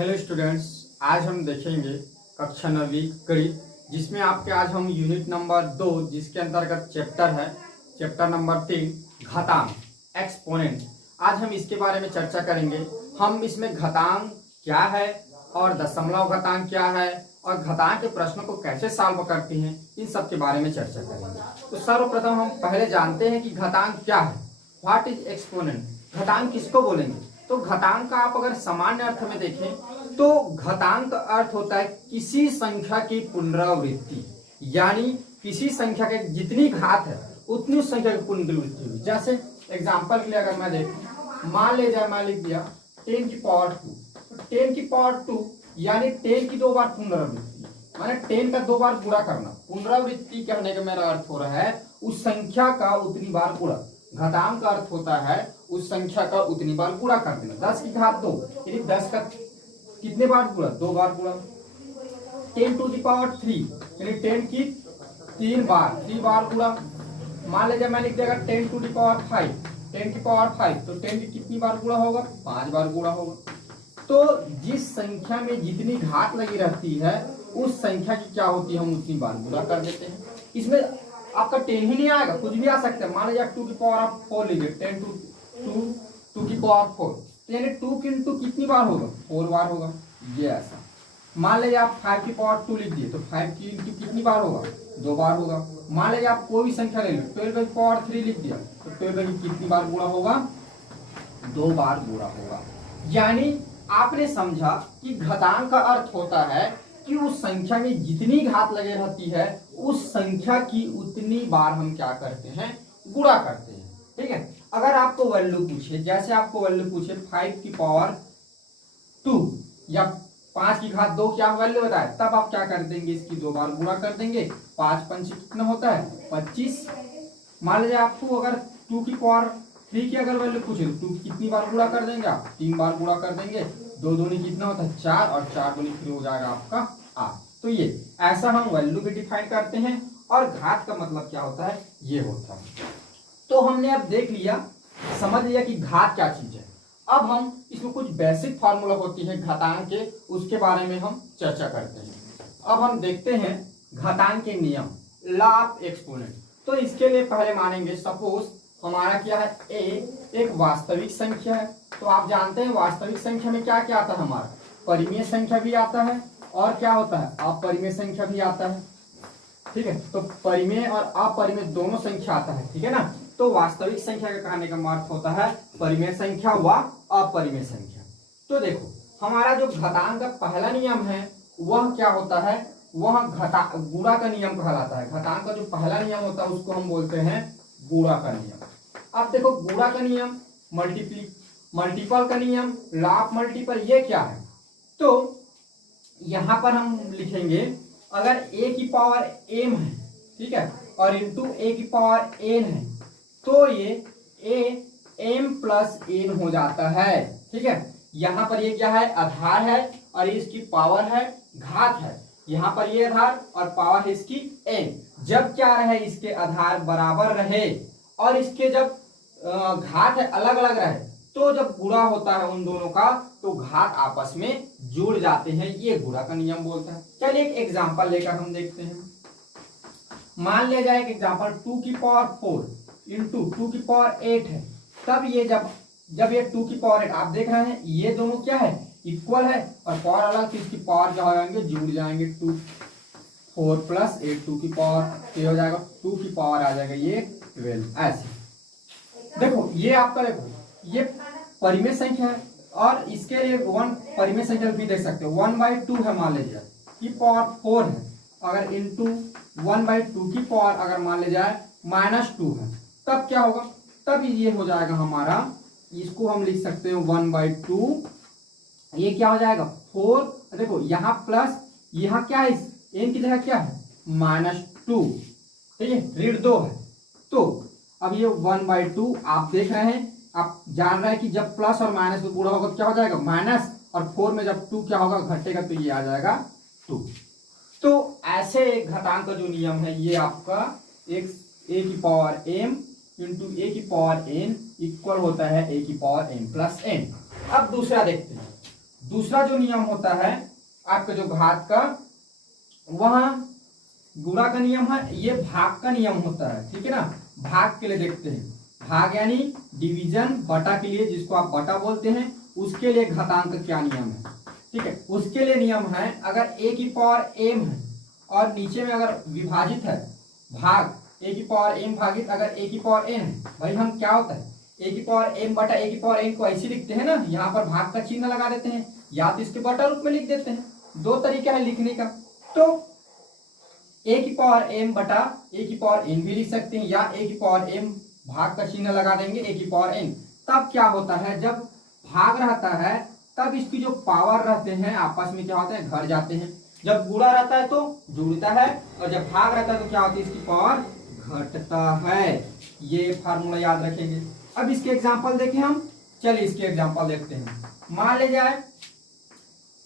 Hello students, आज हम देखेंगे कक्षा 9वीं गणित, जिसमें आपके आज हम यूनिट नंबर 2 जिसके अंतर्गत चैप्टर नंबर 3 घातांक एक्सपोनेंट। आज हम इसके बारे में चर्चा करेंगे। हम इसमें घातांक क्या है और दशमलव घातांक क्या है और घातांक के प्रश्नों को कैसे सॉल्व करते हैं, इन सब के बारे में चर्चा करेंगे। तो सर्वप्रथम हम पहले जानते हैं कि घातांक क्या है। What is exponent? घातांक किसको बोलेंगे? तो घातांक का आप अगर सामान्य अर्थ में देखें तो घातांक का अर्थ होता है किसी संख्या की पुनरावृत्ति, यानी किसी संख्या के जितनी घात है उतनी उस संख्या की पुनरावृत्ति हुई। जैसे एग्जांपल के लिए अगर मैं देखूं, मान लिख दिया 10 की पावर 2, तो 10 की पावर 2 यानी 10 की 2 बार पुनरावृत्ति, माने 10 का 2 बार गुणा करना। पुनरावृत्ति कहने का मेरा अर्थ हो रहा है उस संख्या का उतनी बार गुणा। घातांक का अर्थ होता है उस संख्या का उतनी बार गुणा कर देना। 10 की घात 2 यानी 10 का कितने बार गुणा? 2 बार गुणा। 10 टू द पावर 3 यानी 10 की 3 बार गुणा। मान लीजिए मैं लिख देगा 10 टू द पावर 5, 10 की पावर 5, तो 10 की कितनी बार गुणा होगा? 5 बार गुणा होगा। तो जिस संख्या में जितनी घात लगी रहती है उस संख्या की क्या होती है, हम उतनी बार गुणा कर देते हैं। इसमें आपका 10 ही नहीं आएगा, कुछ भी आ सकता है। मान लीजिए 2 की पावर आप 4 लीजिए, 10 टू की पावर 4, तो यानी 2 इंटू कितनी बार होगा? 4 बार होगा। ये ऐसा। मान लीजिए आप 5 की पावर 2 लिख दिए, तो 5 की इंटू कितनी बार होगा? 2 बार होगा। मान लीजिए आप कोई भी संख्या ले लो, 12 की पावर 3 लिख दिया, तो 12 की कितनी बार गुणा होगा? 2 बार गुणा होगा। यानी आपने समझा कि घातांक का अर्थ होता है कि उस संख्या में जितनी घात लगे रहती है उस संख्या की उतनी बार हम क्या करते हैं? गुणा करते हैं। ठीक है। अगर आपको वैल्यू पूछे, जैसे आपको वैल्यू पूछे 5 की पावर 2 या 5 की घात 2 क्या वैल्यू बताए, तब आप क्या कर देंगे? इसकी 2 बार गुणा कर देंगे। 5 पंच कितना होता है? 25। मान लीजिए आपको अगर 2 की पावर 3 की अगर वैल्यू पूछे तो 2 कितनी बार गुणा कर देंगे? आप 3 बार गुणा कर देंगे। 2 दूनी कितना होता है? 4, और 4 दूनी फिर हो जाएगा आपका 8। तो ये ऐसा हम वैल्यू भी डिफाइन करते हैं। और घात का मतलब क्या होता है? ये होता है। तो हमने अब देख लिया, समझ लिया कि घात क्या चीज है। अब हम इसमें कुछ बेसिक फार्मूला होती है घातांक के, उसके बारे में हम चर्चा करते हैं। अब हम देखते हैं घातांक के नियम, लॉ ऑफ एक्सपोनेंट। तो इसके लिए पहले मानेंगे, सपोज हमारा क्या है? ए एक वास्तविक संख्या है। तो आप जानते हैं वास्तविक संख्या में क्या क्या आता है? हमारा परिमेय संख्या भी आता है और क्या होता है? अपरिमेय संख्या भी आता है। ठीक है। तो परिमेय और अपरिमेय दोनों संख्या आता है। ठीक है ना। तो वास्तविक संख्या का कहने का अर्थ होता है परिमेय संख्या व अपरिमेय संख्या। तो देखो हमारा जो घातांक का पहला नियम है वह क्या होता है? वह गुणा का नियम कहलाता है। घातांक का जो पहला नियम होता है उसको हम बोलते हैं गुणा का नियम। अब देखो गुणा का नियम, मल्टीपल का नियम, लॉ ऑफ मल्टीपल, ये क्या है? तो यहां पर हम लिखेंगे अगर a की पावर m है, ठीक है, और इंटू a की पावर n है, तो ये a m प्लस n हो जाता है। ठीक है। यहाँ पर ये क्या है? आधार है और इसकी पावर है घात है। यहाँ पर ये आधार और पावर है इसकी n। जब क्या रहे? इसके आधार बराबर रहे और इसके जब घात है अलग अलग रहे, तो जब गुणा होता है उन दोनों का तो घात आपस में जुड़ जाते हैं। ये गुणा का नियम बोलता है। चलिए एक एग्जांपल लेकर हम देखते हैं। मान लिया जाए एक एग्जांपल 2 की पावर 4 इंटू 2 की पावर 8 है। तब ये जब ये 2 की पावर 8 आप देख रहे हैं ये दोनों क्या है? इक्वल है और पावर अलग, तो इसकी पावर क्या हो जाएंगे? जुड़ जाएंगे। 2 4 प्लस 8 2 की पावर ये हो जाएगा 2 की पावर आ जाएगा ये 12। ऐसे देखो ये आपका, देखो ये परिमेय संख्या है और इसके लिए 1 परिमेय संख्या भी देख सकते हो। 1/2 है मान लीजिए की पावर 4 है, अगर इंटू 1/2 की पावर अगर मान ले जाए -2 है, तब क्या होगा? तब ये हो जाएगा हमारा, इसको हम लिख सकते हैं 1/2, ये क्या हो जाएगा? 4। देखो यहाँ प्लस, यहाँ क्या है? n की जगह क्या है? -2। ठीक है, ऋण 2 है। तो अब ये 1/2 आप देख रहे हैं, आप जान रहे हैं कि जब प्लस और माइनस में गुणा होगा तो क्या हो जाएगा? माइनस, और 4 में जब 2 क्या होगा? घटेगा, तो ये आ जाएगा 2। तो ऐसे घातांक का जो नियम है ये आपका एक a की पावर m इंटू a की पावर n इक्वल होता है a की पावर m प्लस n। अब दूसरा देखते हैं। दूसरा जो नियम होता है आपका जो घात का, वहां गुणा का नियम है, ये भाग का नियम होता है, ठीक है ना। भाग के लिए देखते हैं, भाग यानी डिवीजन, बटा के लिए जिसको आप बटा बोलते हैं, उसके लिए घातांक का क्या नियम है, ठीक है। उसके लिए नियम है, अगर a की पावर m है और नीचे में अगर विभाजित है भाग a की पावर m भागित अगर a की पावर n है, भाई हम क्या होता है a की पावर m बटा a की पावर n को ऐसे लिखते हैं ना, यहाँ पर भाग का चिन्ह लगा देते हैं, या तो इसके बटा रूप में लिख देते हैं। दो तरीका है लिखने का, तो a की पावर m बटा a की पावर n भी लिख सकते हैं, या a की पावर m भाग का चिन्ह लगा देंगे a की पावर n। तब क्या होता है, जब भाग रहता है तब इसकी जो पावर रहते हैं आपस में क्या होते हैं, घट जाते हैं। जब गुणा रहता है तो जुड़ता है, और जब भाग रहता है तो क्या होती है, इसकी पावर घटता है। ये फार्मूला याद रखेंगे। अब इसके एग्जांपल देखें हम, चलिए इसके एग्जांपल देखते हैं। मान ले जाए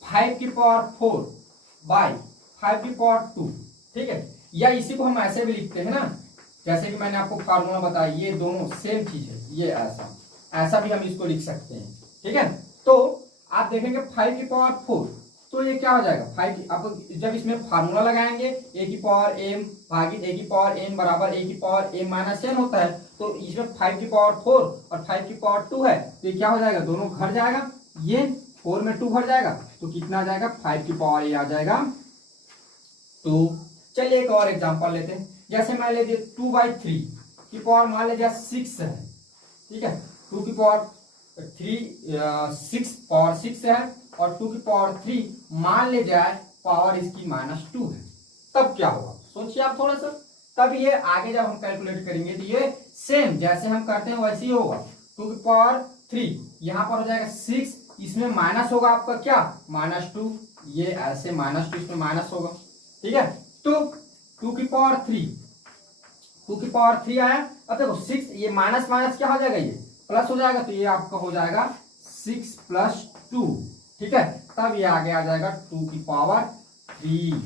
5 की पावर 4 बाई 5 की पावर 2, ठीक है। या इसी को हम ऐसे भी लिखते हैं ना, जैसे कि मैंने आपको फार्मूला बताया, ये दोनों सेम चीज है, ये ऐसा भी हम इसको लिख सकते हैं, ठीक है। तो आप देखेंगे 5 की पावर 4, तो ये क्या हो जाएगा 5 की, आप जब इसमें फार्मूला लगाएंगे a की पावर m भागित a की पावर n बराबर a की पावर m माइनस n होता है, तो इसमें 5 की पावर 4 और 5 की पावर 2 है, तो ये क्या हो जाएगा, दोनों घट जाएगा, ये 4 में 2 घट जाएगा, तो कितना आ जाएगा 5 की पावर a आ जाएगा 2। चलिए एक और एग्जांपल लेते हैं, जैसे मान लीजिए 2/3 की पावर मान लीजिए 6 है, ठीक है। 2 की पावर 6 है और 2 की पावर 3 मान ले जाए पावर इसकी -2 है, तब क्या होगा सोचिए आप थोड़ा सा। तब ये आगे जब हम कैलकुलेट करेंगे तो ये सेम जैसे हम करते हैं वैसे ही होगा। 2 की पावर 3 यहाँ पर हो जाएगा 6, इसमें माइनस होगा आपका क्या -2, ये ऐसे -2 इसमें माइनस होगा, ठीक है। तो 2 की पावर 3 आया, अब देखो 6 ये माइनस माइनस क्या हो जाएगा, ये प्लस हो जाएगा, तो ये आपका हो जाएगा 6 + 2, ठीक है। तब ये आगे आ जाएगा 2 की पावर 3,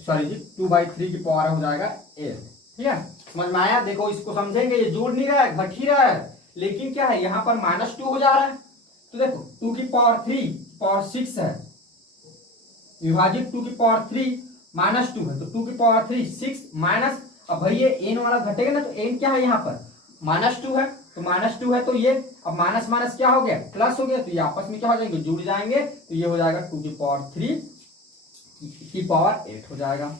सॉरी जी 2/3 की पावर हो जाएगा 8, ठीक है। समझ में आया, देखो इसको समझेंगे, ये जुड़ नहीं रहा है, घट ही रहा है, लेकिन क्या है यहाँ पर -2 हो जा रहा है। तो देखो 2 की पावर 3 पावर 6 है, विभाजित 2 की पावर 3 -2 है, तो 2 की पावर 3 6 माइनस, अब भाई ये n वाला घटेगा ना, तो n क्या है यहाँ पर -2 है, तो -2 है, तो ये अब माइनस माइनस क्या हो गया प्लस हो गया, तो ये आपस में क्या हो जाएंगे, जुड़ जाएंगे, तो ये हो जाएगा 2 की पावर 3 की पावर 8 हो जाएगा,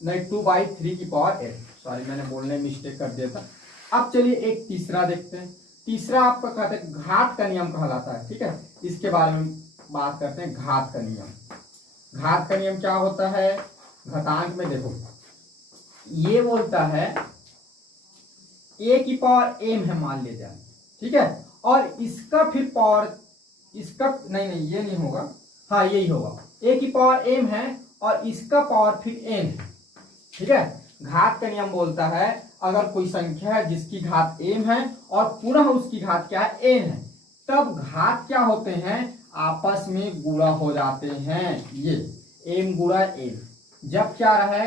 नहीं 2/3 की पावर 8, सॉरी मैंने बोलने में मिस्टेक कर दिया था। अब चलिए एक तीसरा देखते हैं। तीसरा आपका कहते हैं घात का नियम कहलाता है, ठीक है। इसके बारे में बात करते हैं, घात का नियम। घात का नियम क्या होता है, घातांक में देखो ये बोलता है a की पावर m है मान ले जाए, ठीक है, और इसका फिर पावर, इसका नहीं ये नहीं होगा, हाँ यही होगा, a की पावर m है और इसका पावर फिर n है, ठीक है। घात का नियम बोलता है अगर कोई संख्या है जिसकी घात m है और पुनः उसकी घात क्या है n है, तब घात क्या होते हैं, आपस में गुणा हो जाते हैं, ये m गुणा n। जब क्या रहे,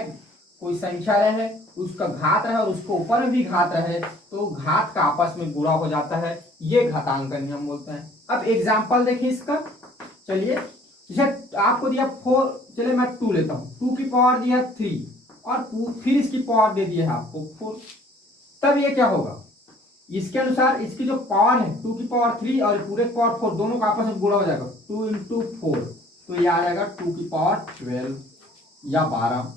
कोई संख्या रहे उसका घात रहे और उसको ऊपर में भी घात रहे, तो घात का आपस में गुणा हो जाता है, ये घातांक का नियम बोलता है। अब एग्जांपल देखिए इसका, चलिए जैसे आपको दिया 4, चलिए मैं 2 लेता हूँ, 2 की पावर दिया 3 और फिर इसकी पावर दे दिया है आपको 4, तब ये क्या होगा, इसके अनुसार इसकी जो पावर है 2 की पावर 3 और पूरे पावर 4 दोनों का आपस में गुणा हो जाएगा, 2 × 4, तो ये आ जाएगा 2 की पावर 12 या 12।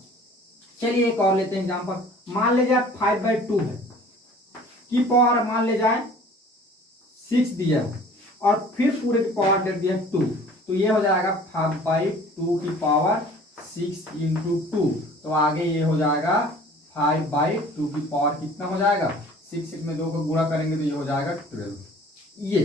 चलिए एक और लेते हैं एग्जांपल, मान ले जाए 5/2 है की पावर मान ले जाए 6 दिया है और फिर पूरे की पावर दे दिया 2, तो ये हो जाएगा 5/2 की पावर 6 × 2, तो आगे ये हो जाएगा 5/2 की पावर कितना हो जाएगा 6 में 2 को गुणा करेंगे तो ये हो जाएगा 12। ये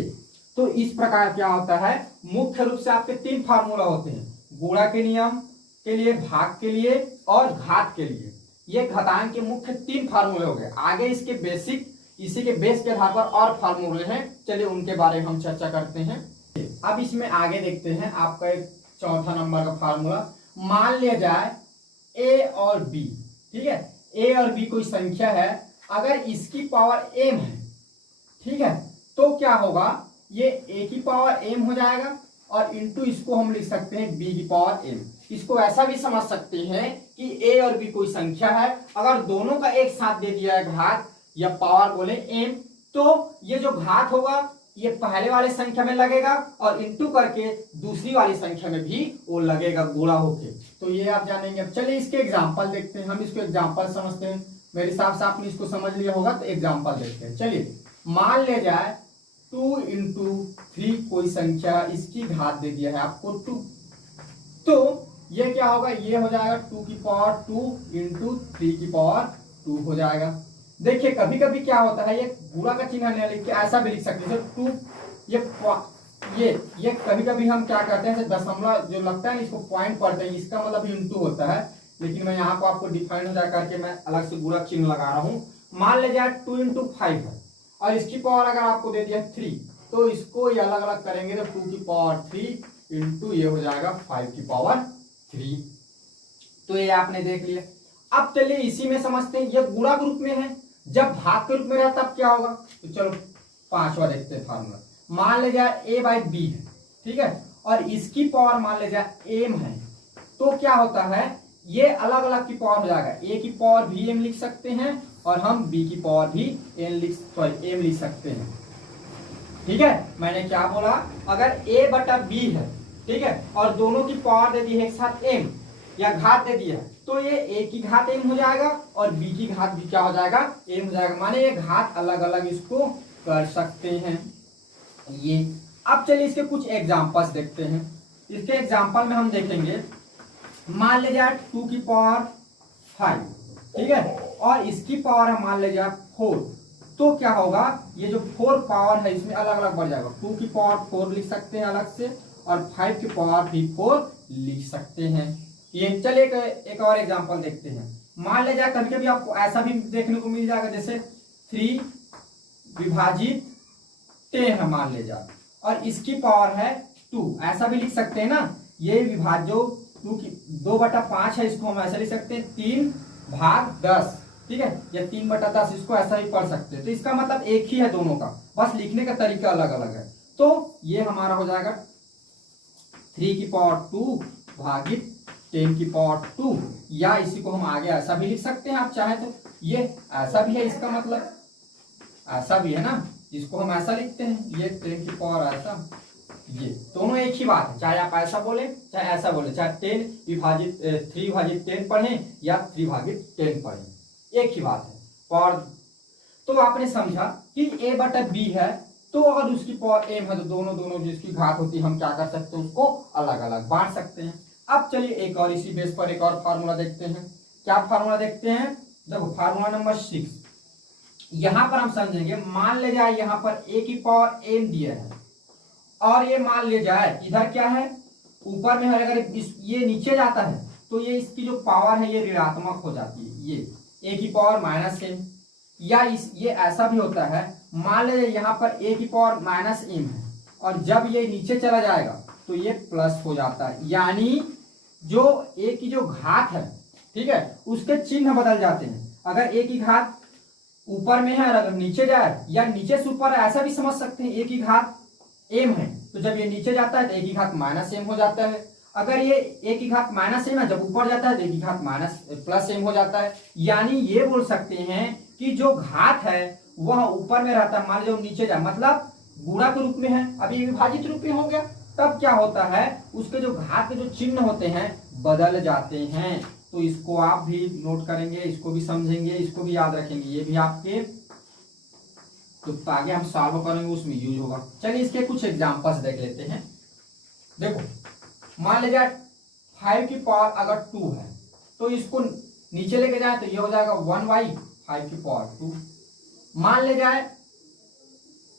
तो इस प्रकार क्या होता है, मुख्य रूप से आपके 3 फार्मूला होते हैं, गुणा के नियम के लिए, भाग के लिए और घात के लिए। ये घातांक के मुख्य 3 फार्मूले हो गए। आगे इसके बेसिक, इसी के बेस के आधार पर और फार्मूले हैं, चलिए उनके बारे में हम चर्चा करते हैं। अब इसमें आगे देखते हैं आपका एक चौथा नंबर का फार्मूला। मान लिया जाए a और b, ठीक है, a और b कोई संख्या है, अगर इसकी पावर m है, ठीक है, तो क्या होगा, ये a की पावर m हो जाएगा और इंटू इसको हम लिख सकते हैं b की पावर m। इसको ऐसा भी समझ सकते हैं कि a और b कोई संख्या है, अगर दोनों का एक साथ दे दिया है घात या पावर बोले m, तो ये जो घात होगा ये पहले वाले संख्या में लगेगा और इंटू करके दूसरी वाली संख्या में भी वो लगेगा गुणा होके। तो ये आप जानेंगे। अब चलिए इसके एग्जांपल देखते हैं, हम इसको एग्जांपल समझते हैं। मेरे हिसाब से आपने इसको समझ लिया होगा, तो एग्जांपल देखते हैं। चलिए मान ले जाए 2 इंटू 3 कोई संख्या, इसकी घात दे दिया है आपको 2, तो ये क्या होगा, ये हो जाएगा 2 की पावर 2 इंटू 3 की पावर 2 हो जाएगा। देखिए कभी कभी क्या होता है, ये पूरा का चिन्ह नहीं लिख के ऐसा भी लिख सकते हैं 2, ये कभी कभी हम क्या करते हैं, दशमलव जो लगता है इसको पॉइंट पढ़ते हैं, इसका मतलब इंटू होता है, लेकिन मैं यहाँ को आपको डिफाइन हो जाए करके मैं अलग से पूरा चिन्ह लगा रहा हूँ। मान ले जाए 2 इंटू 5 है और इसकी पावर अगर आपको दे दिया 3, तो इसको ये अलग अलग करेंगे तो 2 की पावर 3 इंटू ये हो जाएगा 5 की पावर 3। तो ये आपने देख लिया। अब चलिए इसी में समझते हैं, ये गुणा के रूप में है, जब भाग के रूप में रहता तब क्या होगा, तो चलो पांचवा देखते हैं फार्मूला। मान ले जाए a बाई बी है, ठीक है, और इसकी पावर मान ले जाए m है, तो क्या होता है, ये अलग अलग की पावर हो जाएगा, a की पावर भी m लिख सकते हैं और हम b की पावर भी m लिख सकते हैं। ठीक है, मैंने क्या बोला, अगर a बटा b है, ठीक है, और दोनों की पावर दे दी है एक साथ m या घात दे दिया है, तो ये a की घात m हो जाएगा और b की घात भी क्या हो जाएगा, m हो जाएगा। माने ये घात अलग अलग इसको कर सकते हैं ये। अब चलिए इसके कुछ एग्जांपल्स देखते हैं। इसके एग्जांपल में हम देखेंगे, मान ले जाए 2 की पावर 5, ठीक है, और इसकी पावर है मान ले जाए 4, तो क्या होगा, ये जो 4 पावर है इसमें अलग अलग बढ़ जाएगा, 2 की पावर 4 लिख सकते हैं अलग से और 5 की पावर भी 4 लिख सकते हैं ये। चलिए एक और एग्जांपल देखते हैं। मान ले जाए कभी कभी आपको ऐसा भी देखने को मिल जाएगा, जैसे 3 विभाजित 10 है मान ले जाए और इसकी पावर है 2, ऐसा भी लिख सकते हैं ना, ये विभाज्य 2/5 है, इसको हम ऐसा लिख सकते हैं 3/10, ठीक है, या 3/10, इसको ऐसा ही पढ़ सकते हैं। तो इसका मतलब एक ही है दोनों का, बस लिखने का तरीका अलग अलग है। तो ये हमारा हो जाएगा 3 की पावर 2 भागित 10 की पावर 2, या इसी को हम आगे ऐसा भी लिख सकते हैं आप चाहे तो, ये ऐसा भी है, इसका मतलब ऐसा भी है ना, इसको हम ऐसा लिखते हैं, ये 10 की पावर ऐसा, ये दोनों एक ही बात है, चाहे आप ऐसा बोले चाहे ऐसा बोले, चाहे 3 विभाजित 10 पढ़ें या 3 भागित 10 पढ़ें, एक ही बात है पावर। तो आपने समझा कि a बटा b है, तो अगर उसकी पावर m है तो दोनों जिसकी घात होती है हम क्या कर सकते हैं, उसको अलग अलग बांट सकते हैं। अब चलिए एक और इसी बेस पर एक और फार्मूला देखते हैं। क्या फार्मूला देखते हैं, देखो फार्मूला नंबर 6, यहां पर हम समझेंगे, मान ले जाए यहां पर a की पावर m दिया है और ये मान ले जाए इधर क्या है, ऊपर में है, अगर ये नीचे जाता है तो ये इसकी जो पावर है ये ऋणात्मक हो जाती है, ये a की पावर -m, या ये ऐसा भी होता है, मान ले यहाँ पर a की पावर -m है और जब ये नीचे चला जाएगा तो ये प्लस हो जाता है, यानी जो a की जो घात है, ठीक है, उसके चिन्ह बदल जाते हैं। अगर a की घात ऊपर में है और अगर नीचे जाए या नीचे से ऊपर, ऐसा भी समझ सकते हैं, a की घात m है तो जब ये नीचे जाता है तो a की घात -m हो जाता है। अगर ये a की घात -m है, जब ऊपर जाता है तो a की घात +m हो जाता है। यानी ये बोल सकते हैं कि जो घात है वह ऊपर में रहता है, मान लीजिए नीचे जाए, मतलब गुणा के रूप में है, अभी विभाजित रूप में हो गया, तब क्या होता है, उसके जो घात के जो चिन्ह होते हैं बदल जाते हैं। तो इसको आप भी नोट करेंगे, इसको भी समझेंगे, इसको भी याद रखेंगे, ये भी आपके तो आगे हम सॉल्व करेंगे उसमें यूज होगा। चलिए इसके कुछ एग्जांपल्स देख लेते हैं। देखो मान ले जाए 5 की पावर अगर 2 है तो इसको नीचे लेके जाए तो ये हो जाएगा 1/5 की पावर 2। मान ले जाए,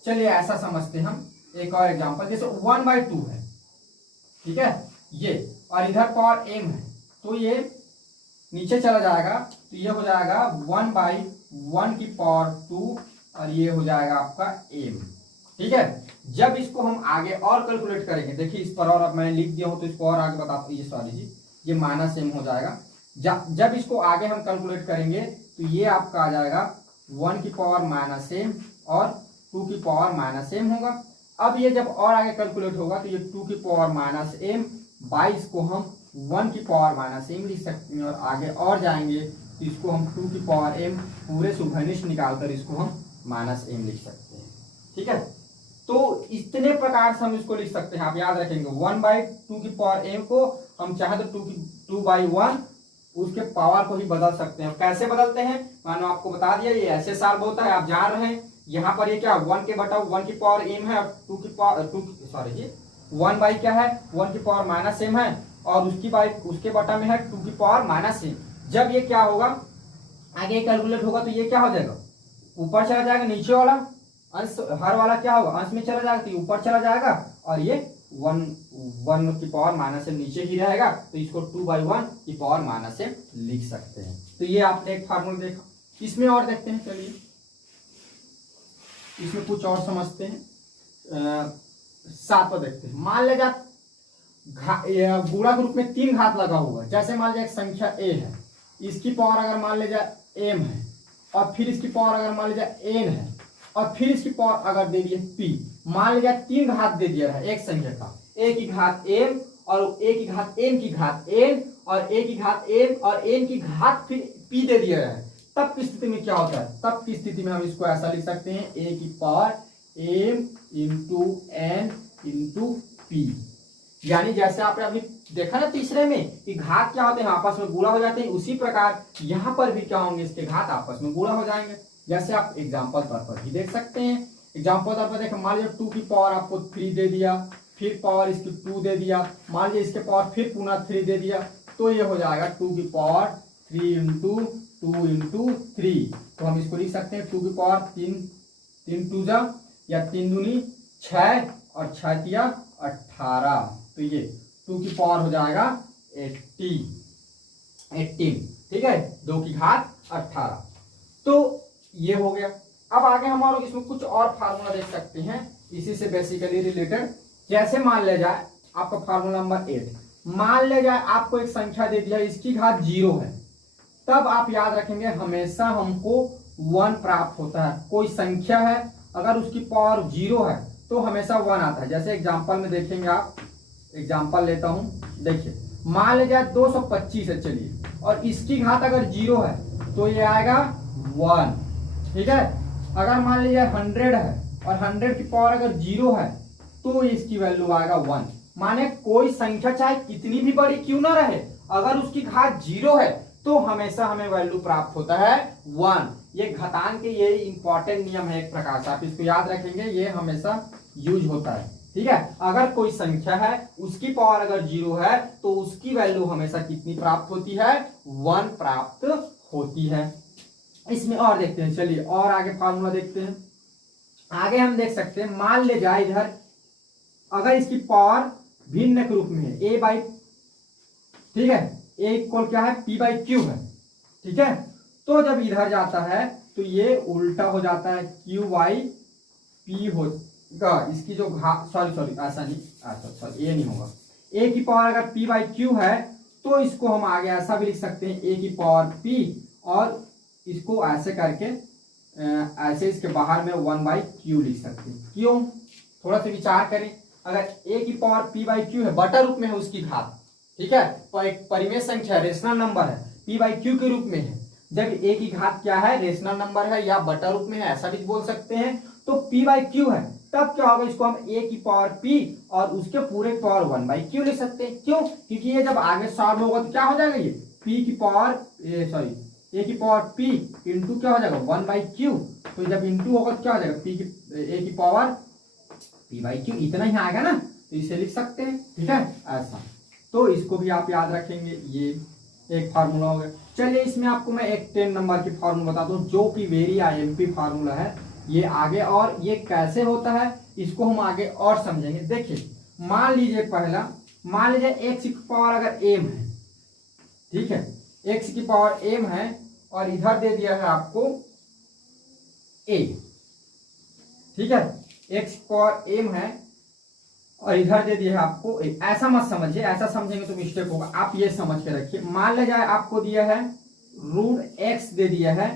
चलिए ऐसा समझते हैं हम एक और एग्जांपल, जैसे 1/2 है, ठीक है, ये और इधर पावर m है तो ये नीचे चला जाएगा तो ये हो जाएगा 1/1 की पावर 2 और ये हो जाएगा आपका m, ठीक है। जब इसको हम आगे और कैलकुलेट करेंगे, देखिए इस पर और अब मैं लिख दिया हूं तो इसको और आगे बताता हूँ, ये सॉरी जी, ये -m हो जाएगा। जब इसको आगे हम कैलकुलेट करेंगे तो ये आपका आ जाएगा 1 की पावर -m और 2 की पावर -m होगा। अब ये जब और आगे कैलकुलेट होगा तो ये 2 की पावर माइनस m, 22 को हम 1 की पावर माइनस m लिख सकते हैं, और आगे और जाएंगे तो इसको हम 2 की पावर m पूरे से घनिष्ठ निकालकर इसको हम माइनस m लिख सकते हैं। ठीक है, तो इतने प्रकार से हम इसको लिख सकते हैं। आप याद रखेंगे 1/2 की पावर m को हम चाहे तो 2/1 उसके पावर को ही बदल सकते हैं। कैसे बदलते हैं, मानो आपको बता दिया, ये ऐसे सॉल्व होता है, आप जान रहे हैं। यहाँ पर ये क्या 1 के बटा 1 की पावर m है, 2 की पावर 1 बाई क्या है 1 की पावर माइनस m है, और उसके बटा में है 2 की पावर माइनस m। जब ये क्या होगा आगे कैलकुलेट होगा तो ये क्या हो जाएगा, ऊपर चला जाएगा, नीचे वाला अंश हर वाला क्या होगा अंश में चला जाएगा, तो ये ऊपर चला जाएगा, और ये 1 की पावर माइनस m नीचे ही रहेगा, तो इसको 2/1 की पावर माइनस m लिख सकते हैं। तो ये आपने एक फार्मूला देखा। इसमें और देखते हैं, चलिए इसमें कुछ और समझते हैं। 7 पर देखते हैं। मान ले जा गुणा के रूप में 3 घात लगा हुआ है। जैसे मान लिया एक संख्या a है, इसकी पावर अगर मान ले जाए m है, और फिर इसकी पावर अगर मान ले जाए n है, और फिर इसकी पावर अगर दे दिए p। मान लिया 3 घात दे दिया है एक संख्या का, a की घात m और a की घात n की घात n और a की घात m और n की घात फिर p दे दिया है। तब की स्थिति में क्या होता है, तब की स्थिति में हम इसको ऐसा लिख सकते हैं a की power m into n into p। यानी जैसे आपने अभी देखा ना तीसरे में कि घात क्या होते हैं आपस में गुणा हो जाते हैं, उसी प्रकार यहाँ पर भी क्या होंगे, इसके घात आपस में गुणा हो जाएंगे। जैसे आप एग्जाम्पल तौर पर ही देख सकते हैं। एग्जाम्पल तौर पर देखो, मान लीजिए 2 की पावर आपको 3 दे दिया, फिर पावर इसकी 2 दे दिया, मान लीजिए इसके पावर फिर पुनः 3 दे दिया, तो ये हो जाएगा 2 की पावर 3 इंटू 2 इंटू 3। तो हम इसको लिख सकते हैं 2 की पावर 3 2 जा या 3 दूनी 6 और 6 तिया 18। तो ये 2 की पावर हो जाएगा 18। ठीक है, 2 की घात 18। तो ये हो गया। अब आगे हम और इसमें कुछ और फार्मूला देख सकते हैं इसी से बेसिकली रिलेटेड। जैसे मान ले जाए आपका फार्मूला नंबर 8, मान ले जाए आपको एक संख्या दे दिया, इसकी घात 0 है, तब आप याद रखेंगे हमेशा हमको 1 प्राप्त होता है। कोई संख्या है अगर उसकी पावर 0 है तो हमेशा 1 आता है। जैसे एग्जांपल में देखेंगे, आप एग्जांपल लेता हूं, देखिए मान ले जाए 225 है, चलिए, और इसकी घात अगर 0 है तो ये आएगा 1। ठीक है, अगर मान लीजिए 100 है और 100 की पावर अगर 0 है तो इसकी वैल्यू आएगा 1। माने कोई संख्या चाहे कितनी भी बड़ी क्यों ना रहे, अगर उसकी घात 0 है तो हमेशा हमें वैल्यू प्राप्त होता है 1। ये घातांक के ये इंपॉर्टेंट नियम है एक प्रकार से, आप इसको याद रखेंगे, ये हमेशा यूज होता है। ठीक है, अगर कोई संख्या है उसकी पावर अगर 0 है तो उसकी वैल्यू हमेशा कितनी प्राप्त होती है, 1 प्राप्त होती है। इसमें और देखते हैं, चलिए और आगे फार्मूला देखते हैं। आगे हम देख सकते हैं, मान ले जाए इधर अगर इसकी पावर भिन्न के रूप में है a बाई, ठीक है, a इक्वल क्या है p/q है। ठीक है, तो जब इधर जाता है तो ये उल्टा हो जाता है, q/p होगा। इसकी जो घात सॉरी ऐसा नहीं, सॉरी ये नहीं होगा। a की पावर अगर p/q है तो इसको हम आगे ऐसा भी लिख सकते हैं, a की पावर p, और इसको ऐसे करके ऐसे इसके बाहर में 1/q लिख सकते हैं। क्यों, थोड़ा सा विचार करें। अगर a की पावर p/q है, बटा रूप में है उसकी घात, ठीक है, तो एक परिमेय संख्या रेशनल नंबर है, p/q के रूप में है। जब a की घात क्या है, रेशनल नंबर है या बटा रूप में है, ऐसा भी बोल सकते हैं, तो p/q है, तब क्या होगा, इसको हम a की पावर p और उसके पूरे पावर 1/q लिख सकते हैं। क्यों, क्योंकि ये जब आगे सॉल्व होगा तो क्या हो जाएगा, ये p की पावर a की पावर p इंटू क्या हो जाएगा 1/q। तो जब इंटू होगा तो क्या हो जाएगा, a की पावर p/q, इतना ही आएगा ना, तो इसे लिख सकते हैं। ठीक है, ऐसा, तो इसको भी आप याद रखेंगे, ये एक फार्मूला हो गया। चलिए इसमें आपको मैं एक 10 नंबर की फार्मूला बताता हूँ जो कि वेरी IMP फार्मूला है। ये आगे और ये कैसे होता है इसको हम आगे और समझेंगे। देखिए मान लीजिए पहला, मान लीजिए x की पावर अगर m है, ठीक है, x की पावर m है और इधर दे दिया है आपको a। ठीक है, x की पावर m है और इधर दे दिया है आपको a। ऐसा मत समझिए, ऐसा समझेंगे तो मिस्टेक होगा, आप ये समझ के रखिए। मान ले जाए आपको दिया है √x दे दिया है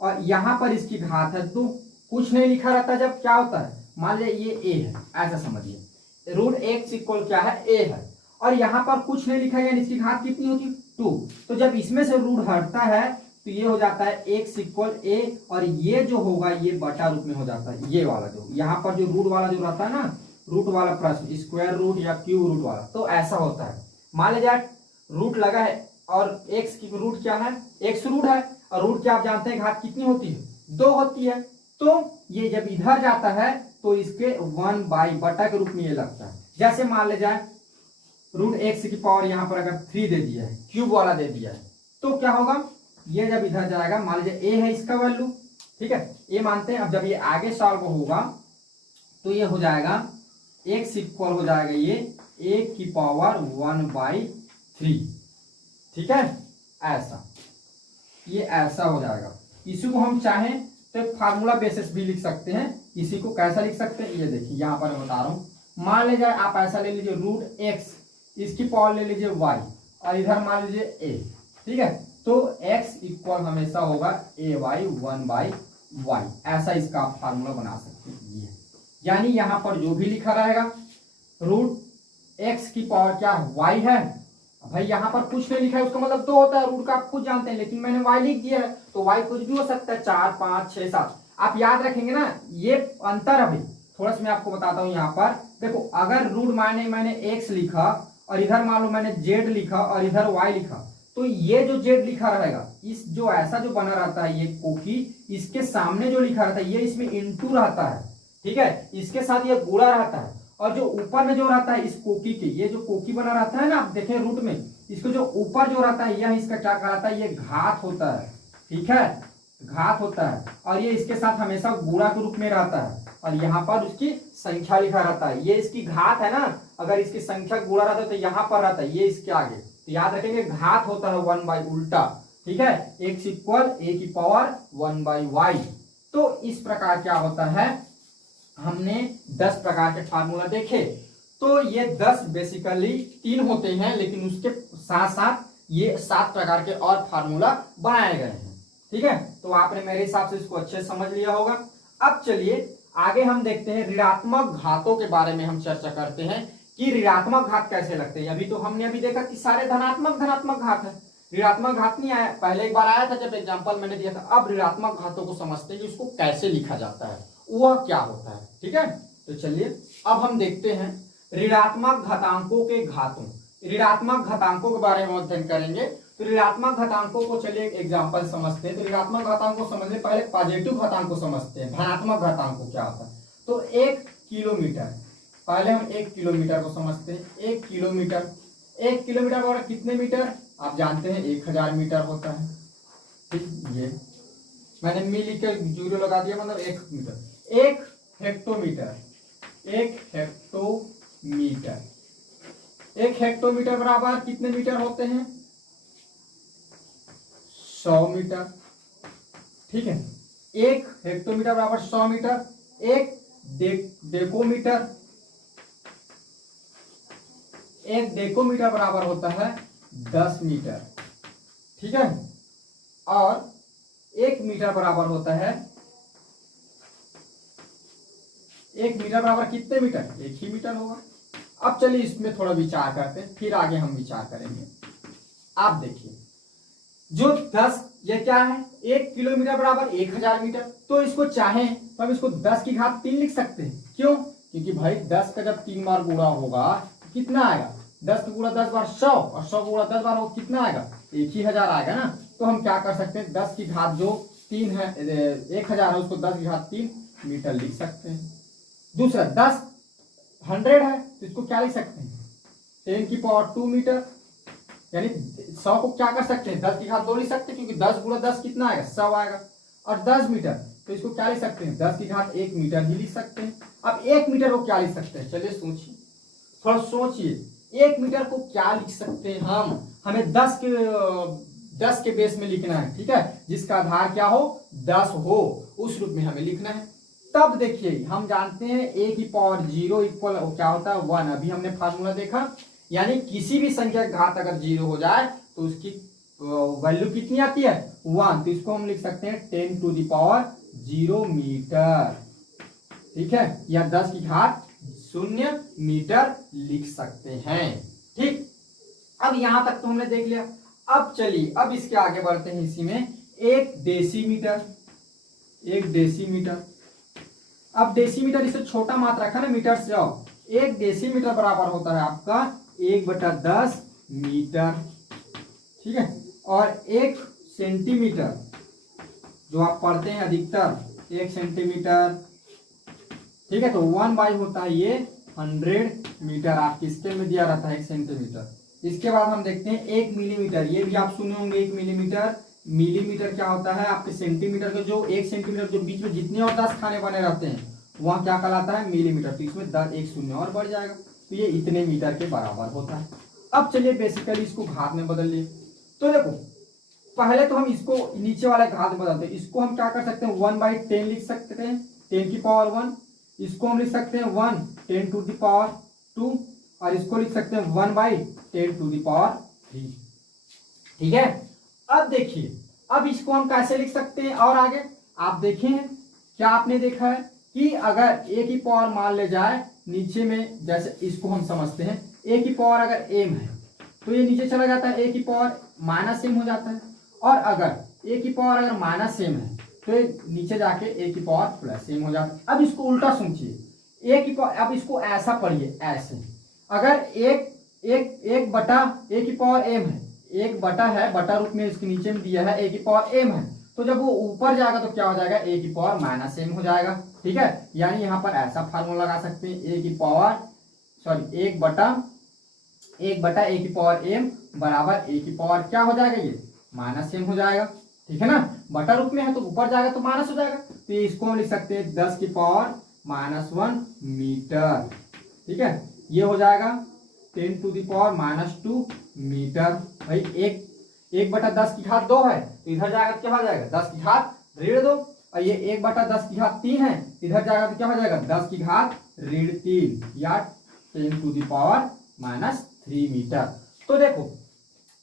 और यहां पर इसकी घात है, तो कुछ नहीं लिखा रहता, जब क्या होता है मान लीजिए ये ए है, ऐसा समझिए रूट एक्स इक्वल क्या है, ए है, और यहाँ पर कुछ नहीं लिखा है, यानी इसकी घात कितनी होती है 2। तो जब इसमें से रूट हटता है तो ये हो जाता है एक्स इक्वल ए, और ये जो होगा ये बटा रूप में हो जाता है, ये वाला जो यहाँ पर जो रूट वाला जो रहता है ना, रूट वाला प्रश्न, स्क्वायर रूट या क्यूब रूट वाला, तो ऐसा होता है। मान लीजिए रूट लगा है और एक्स की रूट क्या है, एक्स रूट है, और रूट क्या आप जानते हैं घात कितनी होती है, 2 होती है। तो ये जब इधर जाता है तो इसके 1 बटा के रूप में ये लगता है। जैसे मान ले जाए रूट एक्स की पावर यहाँ पर अगर 3 दे दिया है, क्यूब वाला दे दिया है, तो क्या होगा, ये जब इधर जाएगा, मान लीजिए ए है इसका वैल्यू, ठीक है, ये मानते हैं। अब जब ये आगे सॉल्व होगा तो ये हो जाएगा एक्स इक्वल हो जाएगा ये ए की पावर 1/3, ठीक है, ऐसा, ये ऐसा हो जाएगा। इसी को हम चाहें तो एक फार्मूला बेसिस भी लिख सकते हैं। इसी को कैसा लिख सकते हैं, ये देखिए यहाँ पर मैं बता रहा हूँ। मान लीजिए आप ऐसा ले लीजिए रूट एक्स, इसकी पावर ले लीजिए वाई, और इधर मान लीजिए ए, ठीक है। तो x इक्वल हमेशा होगा ay 1/y, ऐसा इसका आप फार्मूला बना सकते हैं। ये यानी यहाँ पर जो भी लिखा रहेगा रूट x की पावर क्या y है, भाई यहाँ पर कुछ नहीं लिखा है उसका मतलब 2 होता है, रूट का आप खुद जानते हैं, लेकिन मैंने y लिख दिया है तो y कुछ भी हो सकता है, 4 5 6 7। आप याद रखेंगे ना, ये अंतर अभी थोड़ा सा मैं आपको बताता हूँ। यहाँ पर देखो, अगर रूट मैंने x लिखा और इधर मान लो मैंने z लिखा और इधर y लिखा, तो ये जो z लिखा रहेगा, इस जो ऐसा जो बना रहता है ये कोकी, इसके सामने जो लिखा रहता है ये इसमें इंटू रहता है, ठीक है, इसके साथ ये गुणा रहता है, और जो ऊपर में जो रहता है इस कोकी के, ये जो कोकी बना रहता है ना, आप देखें रूट में, इसको जो ऊपर जो रहता है यह इसका क्या कहलाता है, ये घात होता है, ठीक है, घात होता है, और ये इसके साथ हमेशा गुणा के रूप में रहता है, और यहाँ पर उसकी संख्या लिखा रहता है। ये इसकी घात है ना, अगर इसकी संख्या गुणा रहता है तो यहाँ पर रहता है, ये इसके आगे, तो याद रखेंगे घात होता है 1/ उल्टा, ठीक है, x इक्वल ए की पावर 1/y। तो इस प्रकार क्या होता है, हमने 10 प्रकार के फार्मूला देखे। तो ये 10 बेसिकली 3 होते हैं, लेकिन उसके साथ साथ ये 7 प्रकार के और फार्मूला बनाए गए हैं, ठीक है। तो आपने मेरे हिसाब से इसको अच्छे से समझ लिया होगा। अब चलिए आगे हम देखते हैं ऋणात्मक घातों के बारे में हम चर्चा करते हैं कि ऋणात्मक घात कैसे लगते हैं। अभी तो हमने अभी देखा कि सारे धनात्मक घात है, ऋणात्मक घात नहीं आया, पहले एक बार आया था जब एग्जांपल मैंने दिया था। अब ऋणात्मक घातों को समझते हैं कि उसको कैसे लिखा जाता है, वह क्या होता है, ठीक है। तो चलिए अब हम देखते हैं ऋणात्मक घातांकों के घातों, ऋणात्मक घातांकों के बारे में अध्ययन करेंगे। तो ऋणात्मक घातांकों को चलिए एग्जांपल समझते हैं। तो ऋणात्मक घातांक को समझने पहले पॉजिटिव घातांक को समझते हैं, धनात्मक घातांक को क्या होता है। तो 1 किलोमीटर, पहले हम 1 किलोमीटर को समझते हैं। 1 किलोमीटर, 1 किलोमीटर बराबर कितने मीटर, आप जानते हैं 1000 मीटर होता है, ठीक। ये मैंने मिली के जीरो लगा दिया, मतलब 1 मीटर। 1 हेक्टोमीटर, 1 हेक्टोमीटर, 1 हेक्टोमीटर बराबर कितने मीटर होते हैं, 100 मीटर, ठीक है। 1 हेक्टोमीटर बराबर 100 मीटर। 1 डेकोमीटर, 1 डेकोमीटर बराबर होता है 10 मीटर, ठीक है। और 1 मीटर बराबर होता है, 1 मीटर बराबर कितने मीटर, 1 ही मीटर होगा। अब चलिए इसमें थोड़ा विचार करते हैं, फिर आगे हम विचार करेंगे। आप देखिए जो 10, ये क्या है, 1 किलोमीटर बराबर 1000 मीटर, तो इसको चाहें तो हम इसको 10 की घात 3 लिख सकते हैं। क्यों, क्योंकि भाई 10 का जब 3 बार गुणा होगा तो कितना आएगा, 10 का गुणा 10 बार 100, और 100 गुणा 10 बार होगा कितना आएगा, 1000 आएगा ना। तो हम क्या कर सकते हैं, 10 की घात जो 3 है, 1000 है, उसको 10 की घात 3 मीटर लिख सकते हैं। दूसरा 10 100 है तो इसको क्या लिख सकते हैं, 10 की पावर 2 मीटर, यानी 100 को क्या कर सकते हैं, 10 की घात 2 लिख सकते हैं, क्योंकि 10 गुणा 10 कितना आएगा, 100 आएगा। और 10 मीटर तो इसको क्या लिख सकते हैं, 10 की घात 1 मीटर ही लिख सकते हैं। अब 1 मीटर को क्या लिख सकते हैं, चलिए सोचिए, थोड़ा सोचिए 1 मीटर को क्या लिख सकते हैं हम, हमें 10 के बेस में लिखना है, ठीक है, जिसका आधार क्या हो, 10 हो, उस रूप में हमें लिखना है। तब देखिए हम जानते हैं a की पावर 0 इक्वल क्या होता है 1, अभी हमने फार्मूला देखा, यानी किसी भी संख्या का घात अगर 0 हो जाए तो उसकी वैल्यू कितनी आती है, 1। तो इसको हम लिख सकते हैं 10 टू द पावर 0 मीटर, ठीक है, या 10 की घात 0 मीटर लिख सकते हैं। ठीक, अब यहां तक तो हमने देख लिया। अब चलिए अब इसके आगे बढ़ते हैं। इसी में 1 डेसीमीटर, 1 डेसीमीटर। अब डेसीमीटर इससे छोटा मात्रा रखा ना मीटर से, आओ 1 डेसीमीटर बराबर होता है आपका 1/10 मीटर। ठीक है, और 1 सेंटीमीटर जो आप पढ़ते हैं अधिकतर 1 सेंटीमीटर, ठीक है, तो 1 होता है ये 100 मीटर। आपके स्केल में दिया रहता है 1 सेंटीमीटर। इसके बाद हम देखते हैं 1 मिलीमीटर। ये भी आप सुने होंगे 1 मिलीमीटर। मिलीमीटर क्या होता है आपके सेंटीमीटर के जो 1 सेंटीमीटर जो बीच में जितने और 10 खाने बने रहते हैं वह क्या कहलाता है मिलीमीटर। तो इसमें 10 1 शून्य और बढ़ जाएगा, तो ये इतने मीटर के बराबर होता है। अब चलिए बेसिकली इसको घात में बदल लिए। तो देखो पहले तो हम इसको नीचे वाला घात में बदलते हैं। इसको हम क्या कर सकते हैं 1/10 लिख सकते हैं, 10 की पावर 1। इसको हम लिख सकते हैं 1 10 टू द पावर 2, और इसको लिख सकते हैं 1/10 टू द पावर 3। ठीक है, अब देखिए अब इसको हम कैसे लिख सकते हैं। और आगे आप देखें क्या आपने देखा है कि अगर a की पावर मान ले जाए नीचे में, जैसे इसको हम समझते हैं a की पावर अगर m है तो ये नीचे चला जाता है, a की पावर -m हो जाता है। और अगर a की पावर अगर -m है तो ये नीचे जाके a की पावर +m हो जाता है। अब इसको उल्टा सोचिए, a की पावर, अब इसको ऐसा पढ़िए ऐसे, अगर एक बटा a की पावर m है, एक बटा है, बटा रूप में इसके नीचे में दिया है a की पावर m है, तो जब वो ऊपर जाएगा तो क्या हो जाएगा a की पावर -m हो जाएगा। ठीक है, यानी यहाँ पर ऐसा फार्मूला लगा सकते हैं a की पावर एक बटा a की पावर m बराबर a की पावर क्या हो जाएगा ये -m हो जाएगा। ठीक है ना, बटा रूप में है तो ऊपर जाएगा तो माइनस हो जाएगा, तो ये इसको हम लिख सकते हैं 10 की पावर -1 मीटर। ठीक है, ये हो जाएगा 10 टू द पावर -2 मीटर। भाई एक बटा 10 की घात 2 है तो इधर जाएगा तो क्या हो जाएगा 10 की घात -2, और ये 1 बटा 10 की घात 3 है, इधर जाएगा तो क्या हो जाएगा 10 की घात -3 या 10 टू द पावर -3 मीटर। तो देखो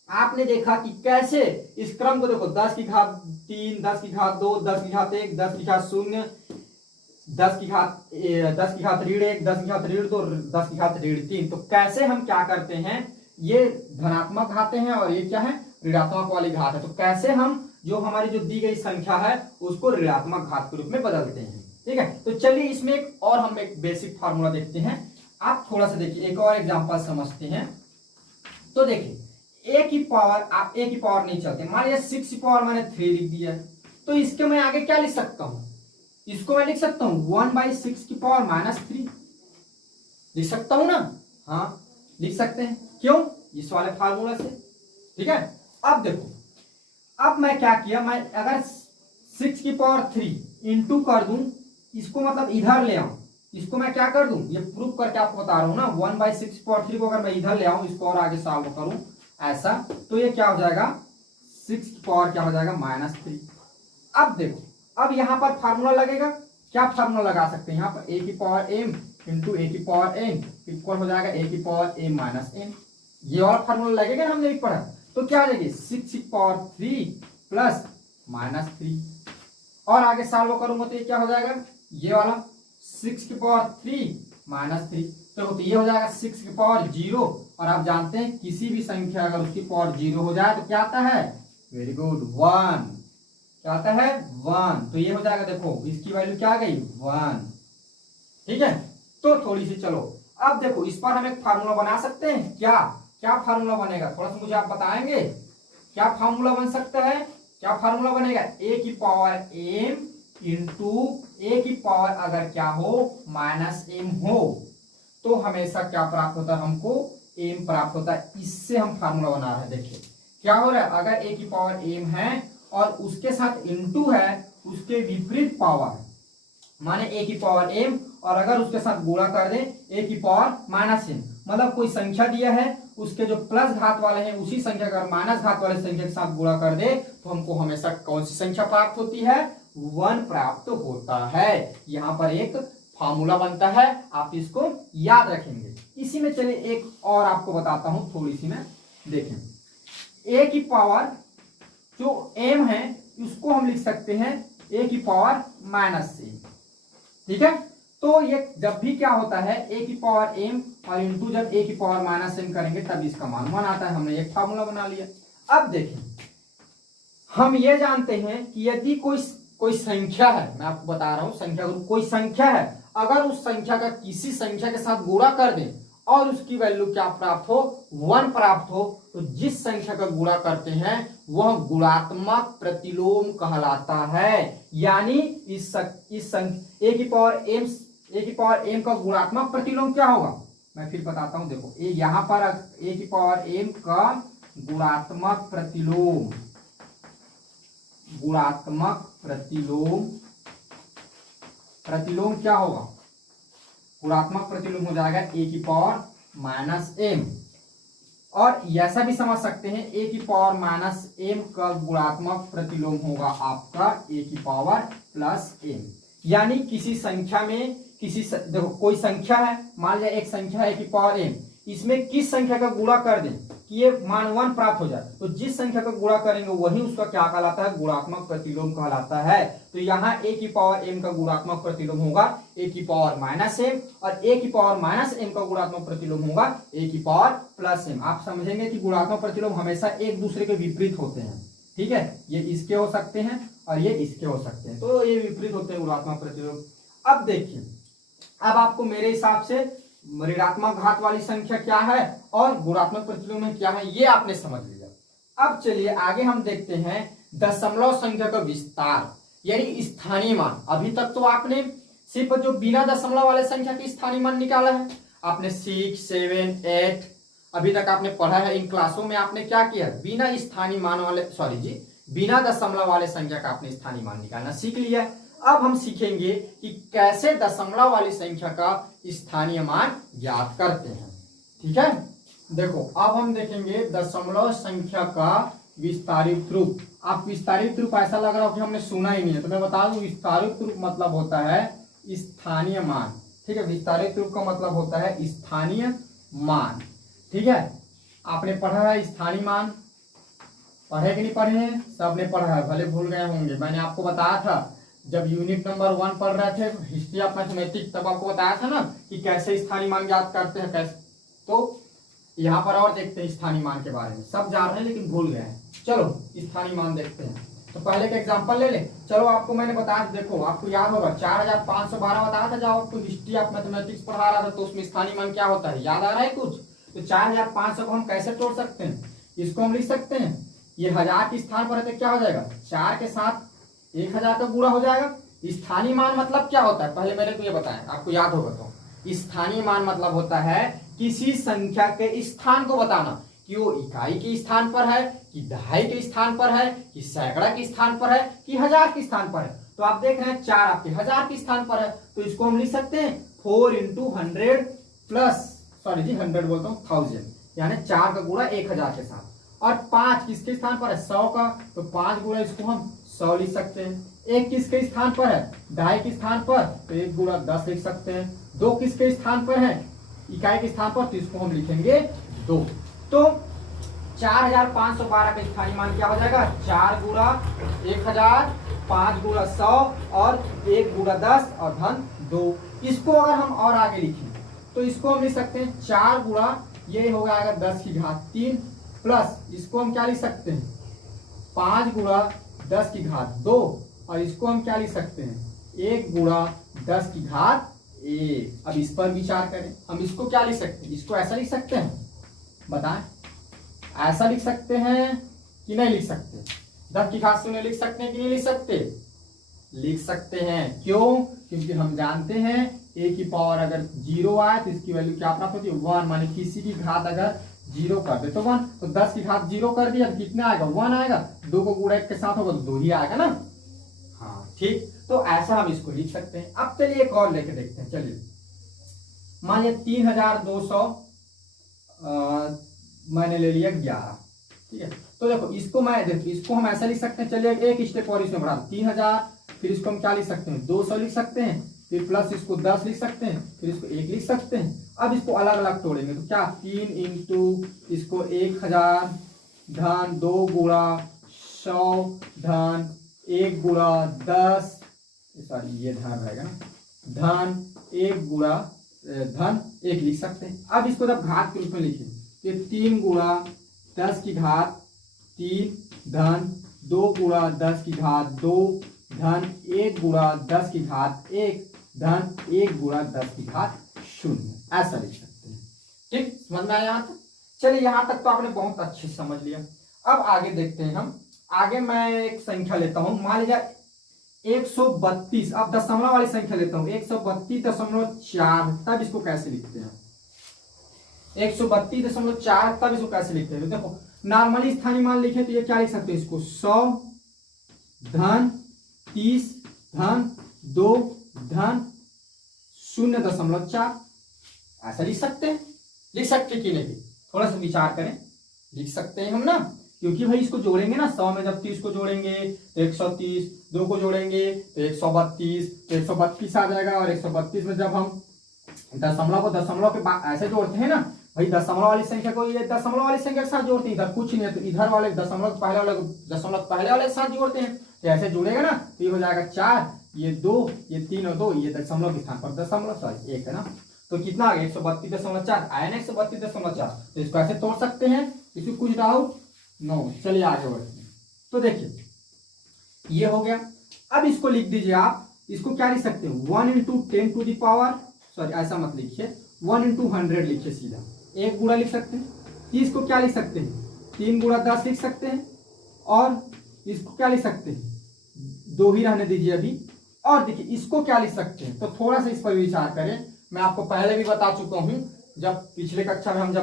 आपने देखा कि कैसे इस क्रम को देखो 10 की घात 3, 10 की घात 2, 10 की घात 1, 10 की घात 0, 10 की घात -1, 10 की घात -2, 10 की घात -3। तो कैसे हम क्या करते हैं, ये धनात्मक घाते हैं और ये क्या है ऋणात्मक वाली घात है। तो कैसे हम जो हमारी जो दी गई संख्या है उसको ऋणात्मक घात के रूप में बदलते हैं। ठीक है, तो चलिए इसमें हम एक बेसिक फार्मूला देखते हैं। आप थोड़ा सा देखिए, एक और एग्जांपल समझते हैं। तो देखिए a की पावर, आप a की पावर नहीं चलते, मान लीजिए 6 की पावर मैंने 3 लिख दिया है, तो इसके मैं आगे क्या लिख सकता हूं, इसको मैं लिख सकता हूं 1/6 की पावर -3 लिख सकता हूं ना। हाँ लिख सकते हैं, क्यों, इस वाले फार्मूला से। ठीक है, अब देखो अब मैं क्या किया, मैं अगर 6 की पावर 3 इंटू कर दूं, इसको मतलब इधर ले आऊं, इसको मैं क्या कर दूं, ये प्रूफ करके आपको बता रहा हूं ना, 1/6 की पावर 3 को अगर मैं इधर ले आऊं, इसको और आगे सॉल्व करूं ऐसा, तो ये क्या हो जाएगा 6 की पावर क्या हो जाएगा -3। अब देखो अब यहां पर फार्मूला लगेगा, क्या फार्मूला लगा सकते हैं यहाँ पर, a की पावर m इंटू a की पावर n इक्वल हो जाएगा a की पावर m -n। ये वाला फार्मूला लगेगा ना, हमने भी पढ़ा। तो क्या हो जाएगी 6 की पावर 3 प्लस -3, और आगे सॉल्व करूंगा तो ये क्या हो जाएगा, ये वाला 6 की पावर 3 -3, तो ये हो जाएगा 6 की पावर 0। और आप जानते हैं किसी भी संख्या अगर उसकी पावर 0 हो जाए तो क्या आता है, वेरी गुड 1, क्या आता है 1। तो ये हो जाएगा, देखो इसकी वैल्यू क्या आ गई 1। ठीक है, तो थोड़ी सी चलो अब देखो इस पर हम एक फार्मूला बना सकते हैं। क्या फार्मूला बनेगा, थोड़ा सा मुझे आप बताएंगे क्या फार्मूला बन सकता है, क्या फार्मूला बनेगा, a की पावर m इंटू a की पावर अगर क्या हो -m हो तो हमेशा क्या प्राप्त होता है, हमको m प्राप्त होता है। इससे हम फार्मूला बना रहे हैं। देखिए क्या हो रहा है, अगर a की पावर m है और उसके साथ इंटू है उसके विपरीत पावर, माने a की पावर m और अगर उसके साथ गुणा कर दे a की पावर -m, मतलब कोई संख्या दिया है उसके जो प्लस घात वाले हैं उसी संख्या का माइनस घात वाले संख्या के साथ गुणा कर दे तो हमको हमेशा कौन सी संख्या प्राप्त होती है, 1 प्राप्त होता है। यहाँ पर एक फार्मूला बनता है, आप इसको याद रखेंगे। इसी में चलिए एक और आपको बताता हूं, थोड़ी सी मैं देखें, a की पावर जो m है उसको हम लिख सकते हैं a की पावर -m। ठीक है, तो ये जब भी क्या होता है a की पावर m और इंटू जब a की पावर माइनस m करेंगे तब इसका मान 1 आता है। हमने एक फार्मूला बना लिया। अब देखें, हम ये जानते हैं कि यदि कोई संख्या है, मैं आपको बता रहा हूं संख्या, कोई संख्या है, अगर उस संख्या का किसी संख्या के साथ गुणा कर दें और उसकी वैल्यू क्या प्राप्त हो, 1 प्राप्त हो, तो जिस संख्या का गुणा करते हैं वह गुणात्मक प्रतिलोम कहलाता है। यानी इस संख्या a की पावर m का गुणात्मक प्रतिलोम क्या होगा, मैं फिर बताता हूं। देखो यहां पर a की पावर m का गुणात्मक प्रतिलोम क्या होगा, गुणात्मक प्रतिलोम हो जाएगा a की पावर माइनस m। और ऐसा भी समझ सकते हैं a की पावर माइनस m का गुणात्मक प्रतिलोम होगा आपका a की पावर प्लस m। यानी किसी संख्या में देखो कोई संख्या है, मान लिया एक संख्या है a की पावर m, इसमें किस संख्या का गुणा कर दें कि ये मान 1 प्राप्त हो जाए, तो जिस संख्या का गुणा करेंगे वही उसका क्या कहलाता है, गुणात्मक प्रतिलोम कहलाता है। तो यहाँ a की पावर m का गुणात्मक प्रतिलोम होगा a की पावर माइनस m और a की पावर माइनस m का गुणात्मक प्रतिलोम होगा a की पावर प्लस m। आप समझेंगे कि गुणात्मक प्रतिलोम हमेशा एक दूसरे के विपरीत होते हैं, ठीक है, ये इसके हो सकते हैं और ये इसके हो सकते हैं, तो ये विपरीत होते हैं गुणात्मक प्रतिलोम। अब देखिए, अब आपको मेरे हिसाब से ऋणात्मक घात वाली संख्या क्या है और गुणात्मक प्रतिलोम में क्या है ये आपने समझ लिया। अब चलिए आगे हम देखते हैं दशमलव संख्या का विस्तार, यानी स्थानीय मान। अभी तक तो आपने सिर्फ जो बिना दशमलव वाले संख्या की स्थानीय मान निकाला है, आपने 6, 7, 8 अभी तक आपने पढ़ा है। इन क्लासों में आपने क्या किया, बिना स्थानीय मान वाले बिना दशमलव वाले संख्या का आपने स्थानीय मान निकालना सीख लिया। अब हम सीखेंगे कि कैसे दशमलव वाली संख्या का स्थानीय मान ज्ञात करते हैं, ठीक है। देखो अब हम देखेंगे दशमलव संख्या का विस्तारित रूप। आप विस्तारित रूप ऐसा लग रहा हो कि हमने सुना ही नहीं है, तो मैं बता दूं विस्तारित रूप मतलब होता है स्थानीय मान, ठीक है। विस्तारित रूप का मतलब होता है स्थानीय मान, ठीक है। आपने पढ़ा है स्थानीय मान, पढ़े कि नहीं पढ़े हैं, सबने पढ़ा है, भले भूल गए होंगे। मैंने आपको बताया था जब यूनिट नंबर 1 पढ़ रहे थे हिस्ट्री ऑफ मैथमेटिक्स, तब आपको बताया था ना कि कैसे स्थानीय मान ज्ञात करते हैं कैसे। तो यहाँ पर और देखते हैं स्थानीय मान के बारे में, सब जान रहे हैं लेकिन भूल गए हैं। चलो स्थानीय मान देखते हैं। तो पहले का एग्जांपल ले ले। चलो आपको मैंने बताया, देखो आपको याद होगा 4512 बताया था जब आपको हिस्ट्री ऑफ मैथमेटिक्स पढ़ा रहा था, तो उसमें स्थानीय मान क्या होता है, याद आ रहा है कुछ। तो 4500 को हम कैसे तोड़ सकते हैं, इसको हम लिख सकते हैं, ये 1000 के स्थान पर है तो क्या हो जाएगा, 4 के साथ 1000 का गुणा हो जाएगा। स्थानीय मान मतलब क्या होता है, पहले मेरे को ये बताएं, आपको याद होगा। तो स्थानीय मान मतलब होता है किसी संख्या के स्थान को बताना, कि वो इकाई के स्थान पर है, कि दहाई के स्थान पर है, कि सैकड़ा के स्थान पर है, कि 1000 के स्थान पर है। तो आप देख रहे हैं 4 आपके 1000 के स्थान पर है, तो इसको हम लिख सकते हैं 4 × 100 प्लस 100 बोलता हूँ 1000, यानी 4 का गुणा 1000 के साथ। और 5 किसके स्थान पर है, 100 का, तो 5 गुणा इसको हम 100 लिख सकते हैं। 1 किसके स्थान पर है, दहाई के स्थान पर, तो 1 गुणा 10 लिख सकते हैं। 2 किसके स्थान पर है, इकाई के स्थान पर, तो इसको हम लिखेंगे 2। तो 4512 का स्थानीय मान क्या हो जाएगा, 4 गुणा 1000, 5 गुणा 100 और 1 गुणा 10 और धन 2। इसको अगर हम और आगे लिखें तो इसको हम लिख सकते हैं 4 गुणा ये हो जाएगा 10 की घात 3 प्लस इसको हम क्या लिख सकते हैं 5 गुणा 10 की घात 2 और इसको हम क्या लिख सकते हैं 1 गुणा 10 की घात 1। अब इस पर विचार करें, हम इसको क्या लिख सकते हैं, इसको ऐसा लिख सकते हैं, बताएं, ऐसा लिख सकते हैं कि नहीं लिख सकते। 10 की घात 0 लिख सकते हैं कि नहीं लिख सकते, लिख सकते हैं। क्यों, क्योंकि हम जानते हैं a की पावर अगर 0 आए तो इसकी वैल्यू क्या प्राप्त होती है 1, माने किसी की घात अगर 0 कर दे तो 1, तो 10 की घात 0 कर दिया कितना आएगा 1 आएगा, 2 को गुणा 1 के साथ होगा तो 2 ही आएगा ना। हाँ ठीक, तो ऐसा हम इसको लिख सकते हैं। अब चलिए एक और लेके देखते हैं। चलिए मान लिया 3200 मैंने ले लिया 11, ठीक है। तो देखो इसको हम ऐसा लिख सकते हैं, चलिए एक स्टेप और इसमें बढ़ा 3000, फिर इसको हम क्या लिख सकते हैं 200 लिख सकते हैं, फिर प्लस इसको 10 लिख सकते हैं, फिर इसको 1 लिख सकते हैं। अब इसको अलग अलग तोड़ेंगे तो क्या 3 इंटू इसको 1000 धन 2 गुणा 100 धन 1 गुणा 10, सॉरी ये धन रहेगा ना, धन 1 गुणा धन 1 लिख सकते हैं। अब इसको जब घात के रूप में लिखें तो 3 गुणा 10 की घात 3 धन 2 गुणा 10 की घात 2 धन 1 गुणा 10 की घात 1 धन 1 गुणा 10 की घात 0, ऐसा लिख सकते हैं। ठीक, समझ में आया यहाँ तक? चलिए यहाँ तक तो आपने बहुत अच्छे से समझ लिया। अब आगे देखते हैं हम। आगे मैं एक संख्या लेता हूं, मान लीजिए 132। अब दशमलव वाली संख्या लेता हूं 132.4, तब इसको कैसे लिखते हैं? 132.4 तब इसको कैसे लिखते हैं? तो देखो नॉर्मली स्थानीय मान लिखे तो ये क्या लिख सकते हैं? इसको 100 धन 30 धन 2 धन 0.4 ऐसा लिख सकते हैं। लिख सकते कि नहीं? थोड़ा सा विचार करें, लिख सकते हैं हम ना, क्योंकि भाई इसको जोड़ेंगे ना, 100 में जब 30 को जोड़ेंगे तो 130, 2 को जोड़ेंगे तो 132, तो 132 आ जाएगा। और 132 में जब हम दशमलव को दशमलव के बाद ऐसे जोड़ते हैं ना भाई, दशमलव वाली संख्या को ये दशमलव वाली संख्या के साथ जोड़ते हैं, इधर कुछ नहीं है तो इधर वाले दशमलव पहले वाले के साथ जोड़ते हैं, तो ऐसे जुड़ेगा ना तो ये हो जाएगा 4, ये 2, ये 3 और 2, ये दशमलव के स्थान पर दशमलव सॉरी 1 है ना, तो कितना आ गया? 132.4 आया ना, 132.4। तो इसको ऐसे तोड़ सकते हैं, इसमें कुछ डाउट नो। चलिए आगे बढ़ते हैं। तो देखिए ये हो गया। अब इसको लिख दीजिए आप, इसको क्या लिख सकते हैं? 1 × 10 टू द पावर, सॉरी ऐसा मत लिखिए, 1 × 100 लिखिए सीधा, 1 गुणा लिख सकते हैं। 30 को क्या लिख सकते हैं? 3 गुणा 10 लिख सकते हैं। और इसको क्या लिख सकते हैं? 2 ही रहने दीजिए अभी। और देखिए इसको क्या लिख सकते हैं? तो थोड़ा सा इस पर विचार करें। मैं आपको पहले भी बता चुका हूं, जब पिछले कक्षा में हम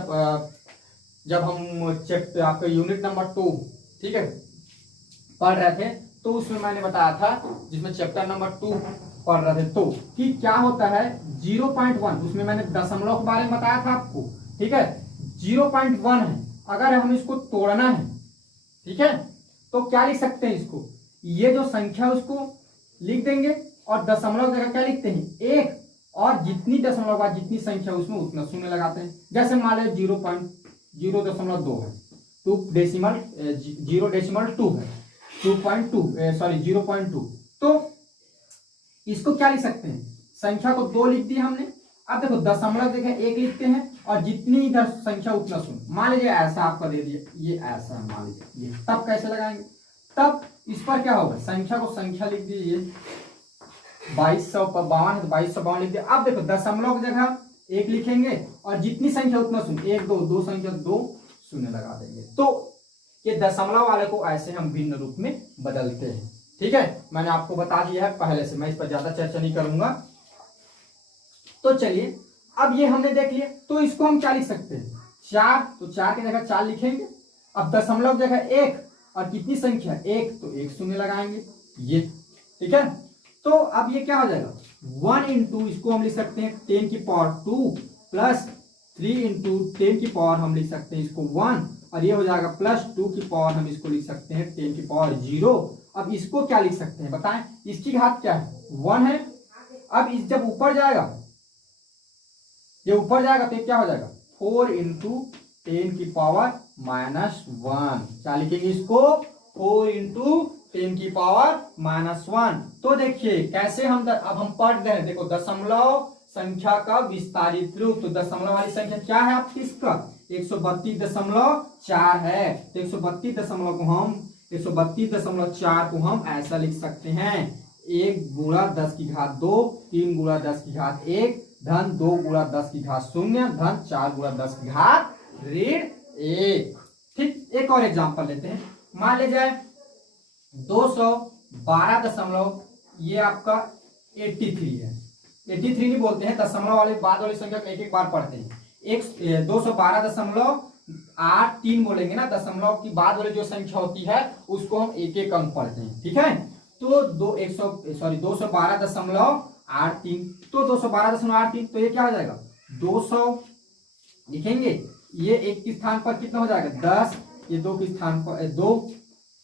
जब हम चैप्टर आपका यूनिट नंबर 2 ठीक है पढ़ रहे थे, तो उसमें मैंने बताया था, जिसमें चैप्टर नंबर 2 पढ़ रहे थे, तो कि क्या होता है 0.1, उसमें मैंने दशमलव के बारे में बताया था आपको। ठीक है, 0.1 है, अगर हम इसको तोड़ना है, ठीक है, तो क्या लिख सकते हैं? इसको ये जो संख्या उसको लिख देंगे और दशमलव जगह क्या लिखते हैं? 1, और जितनी दशमलव बाद जितनी संख्या उसमें उतना शून्य लगाते हैं। जैसे मान लो 0.02 है, 0.2 है, 0.2, तो इसको क्या लिख सकते हैं? संख्या को 2 लिख दिया हमने। अब देखो दशमलव जगह 1 लिखते हैं और जितनी इधर संख्या उतना शून्य। मान लीजिए ऐसा आपका दे दिया, ये ऐसा है मान लीजिए ये, तब कैसे लगाएंगे? तब इस पर क्या होगा? संख्या को संख्या लिख दीजिए, 2252 है तो 2252 लिख दिया। अब देखो दशमलव की जगह 1 लिखेंगे और जितनी संख्या उतना शून्य, 1 2 संख्या 2 शून्य लगा देंगे। तो ये दशमलव वाले को ऐसे हम भिन्न रूप में बदलते हैं। ठीक है, मैंने आपको बता दिया है पहले से, मैं इस पर ज्यादा चर्चा नहीं करूंगा। तो चलिए अब ये हमने देख लिया, तो इसको हम क्या लिख सकते हैं? 4, तो 4 की जगह 4 लिखेंगे। अब दशमलव जगह 1 और कितनी संख्या 1, तो 1 शून्य लगाएंगे ये। ठीक है, तो अब ये क्या हो जाएगा? 1 × इसको हम लिख सकते हैं 10 की पावर 2 प्लस 3 × 10 की पावर हम लिख सकते हैं इसको 1, और ये हो जाएगा प्लस 2 की पावर हम इसको लिख सकते हैं 10 की पावर 0। अब इसको क्या लिख सकते हैं बताएं? इसकी घात क्या है? 1 है। अब इस जब ऊपर जाएगा, ये ऊपर जाएगा तो ये क्या हो जाएगा? 4 × 10 की पावर -1। क्या लिखेंगे इसको? 4 × 10 की पावर -1। तो देखिए कैसे हम अब हम पढ़ रहे हैं, देखो दशमलव संख्या का विस्तारित रूप। तो दशमलव वाली संख्या क्या है आपकी? इसका 132.4 है। तो 132.4 को हम ऐसा लिख सकते हैं, 1 गुणा 10 की घात 2, 3 गुणा 10 की घात 1 धन 2 गुणा 10 की घात 0 धन 4 गुणा 10 की घात -1। ठीक, एक और एग्जांपल लेते हैं। मान लीजिए 212 ये आपका 83 है। 83 नहीं बोलते हैं, दशमलव वाले बाद वाली संख्या को एक एक बार पढ़ते हैं। 212.83 बोलेंगे ना, दशमलव की बाद वाली जो संख्या होती है उसको हम एक एक अंक पढ़ते हैं। ठीक है, तो 212.83, तो 212.83, तो ये क्या हो जाएगा? 200 लिखेंगे, ये 1 के स्थान पर कितना हो जाएगा? 10, ये 2 के स्थान पर 2,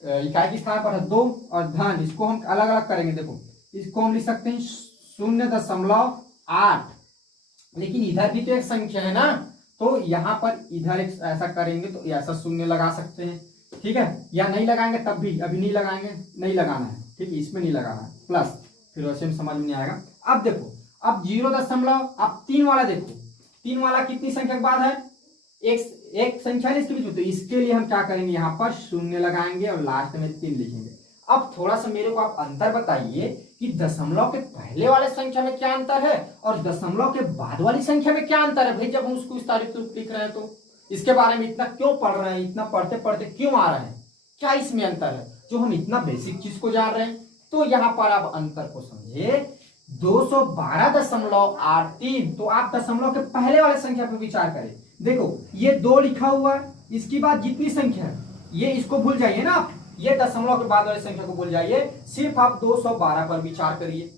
इकाई के स्थान पर है 2, और धन इसको हम अलग अलग करेंगे। देखो इसको हम लिख सकते हैं 0.8, लेकिन इधर भी तो एक संख्या है ना, तो यहाँ पर इधर एक ऐसा करेंगे तो ऐसा शून्य लगा सकते हैं। ठीक है, या नहीं लगाएंगे तब भी, अभी नहीं लगाएंगे, नहीं लगाना है। ठीक है, इसमें नहीं लगाना है प्लस, फिर वैसे में समझ में नहीं आएगा। अब देखो अब 0.3 वाला देखो, 3 वाला कितनी संख्या के बाद है, एक संख्या है इसके बीच में, तो इसके लिए हम क्या करेंगे, यहाँ पर शून्य लगाएंगे और लास्ट में 3 लिखेंगे। अब थोड़ा सा मेरे को आप अंतर बताइए कि दशमलव के पहले वाले संख्या में क्या अंतर है और दशमलव के बाद वाली संख्या में क्या अंतर है भाई, जब हम उसको इस तारीख रूप लिख रहे हैं तो इसके बारे में इतना क्यों पढ़ रहे हैं, इतना पढ़ते पढ़ते क्यों आ रहे हैं, क्या इसमें अंतर है जो हम इतना बेसिक चीज को जान रहे हैं। तो यहाँ पर आप अंतर को समझे, 212.83, तो आप दशमलव के पहले वाले संख्या पर विचार करें। देखो ये 2 लिखा हुआ है, इसके बाद जितनी संख्या है ये इसको भूल जाइए ना आप, ये दशमलव के बाद वाली संख्या को भूल जाइए, सिर्फ आप 212 पर विचार करिए।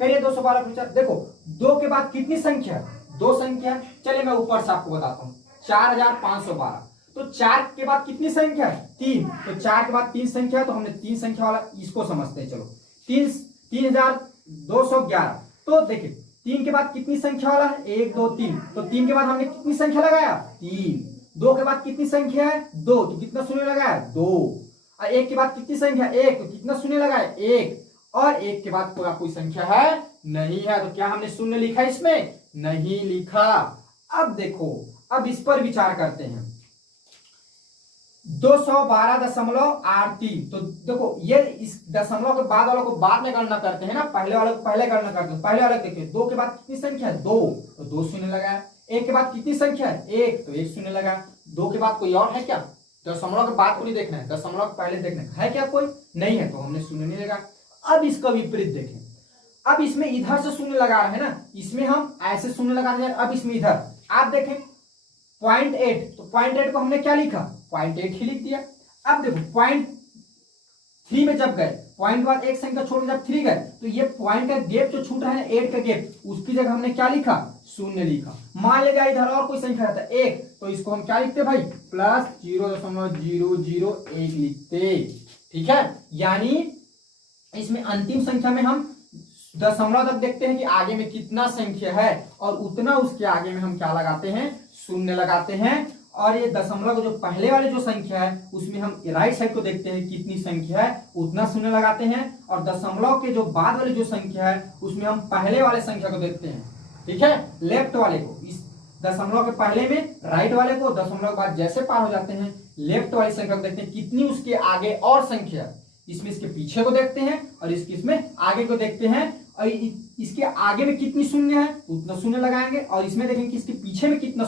212 पर विचार। देखो 2 के बाद कितनी संख्या, 2 संख्या, चलिए मैं ऊपर से आपको बताता हूँ, 4512। तो 4 के बाद कितनी संख्या है, 3, तो 4 के बाद 3 संख्या है, तो हमने 3 संख्या वाला इसको समझते हैं। चलो 3211। तो देखिए 3 के बाद कितनी संख्या वाला है, 1 2 3, तो 3 के बाद हमने कितनी संख्या लगाया, 3। 2 के बाद कितनी संख्या है, 2, तो कितना शून्य लगाया, 2। और 1 के बाद कितनी संख्या, 1, तो कितना शून्य लगाया, 1। और 1 के बाद कोई संख्या है नहीं है, तो क्या हमने शून्य लिखा इसमें, नहीं लिखा। अब देखो, अब इस पर विचार करते हैं, 212.83। तो देखो ये इस दशमलव के बाद वालों को बाद में गणना करते हैं ना, पहले वाले को पहले गणना करते हैं। पहले वाले देखिए 2 के बाद कितनी संख्या है, 2, तो 2 शून्य लगाया। 1 के बाद कितनी संख्या है, 1, तो 1 शून्य लगाया। 2 के बाद कोई और है क्या, दशमलव के बाद को नहीं देखना है, दशमलव के पहले देखना है क्या कोई, नहीं है, तो हमने शून्य नहीं लगाया। अब इसका विपरीत देखें, अब इसमें इधर से शून्य लगा रहे हैं ना, इसमें हम ऐसे शून्य लगा रहे हैं, अब इसमें इधर आप देखें 0.8, तो 0.8 को हमने क्या लिखा, 0.8 ही लिख दिया। अब देखो 0.3 में जब गए, पॉइंट बाद एक संख्या छोड़ जब 3 गए, तो ये पॉइंट का गैप जो छूट रहा है 8 का गैप, उसकी जगह हमने क्या लिखा, शून्य लिखा। मान लीजिए इधर और कोई संख्या रहता है 1, तो इसको हम क्या लिखते भाई, प्लस 0.001 लिखते। ठीक है, यानी इसमें अंतिम संख्या में हम दशमलव तक देखते हैं कि आगे में कितना संख्या है, और उतना उसके आगे में हम क्या लगाते हैं, शून्य लगाते हैं। और ये दशमलव जो पहले वाले जो संख्या है उसमें हम राइट साइड को देखते हैं कितनी संख्या है, उतना शून्य लगाते हैं। और दशमलव के जो बाद वाली जो संख्या है उसमें हम पहले वाले संख्या को देखते हैं। ठीक है, लेफ्ट वाले को, इस दशमलव के पहले में राइट वाले को, दशमलव के बाद जैसे पार हो जाते हैं लेफ्ट वाली संख्या को देखते हैं कितनी उसके आगे और संख्या, इसमें इसके पीछे को देखते हैं और इसमें आगे को देखते हैं, और इसके आगे में कितनी शून्य है उतना शून्य लगाएंगे, और इसमें देखेंगे कि इसके पीछे में कितना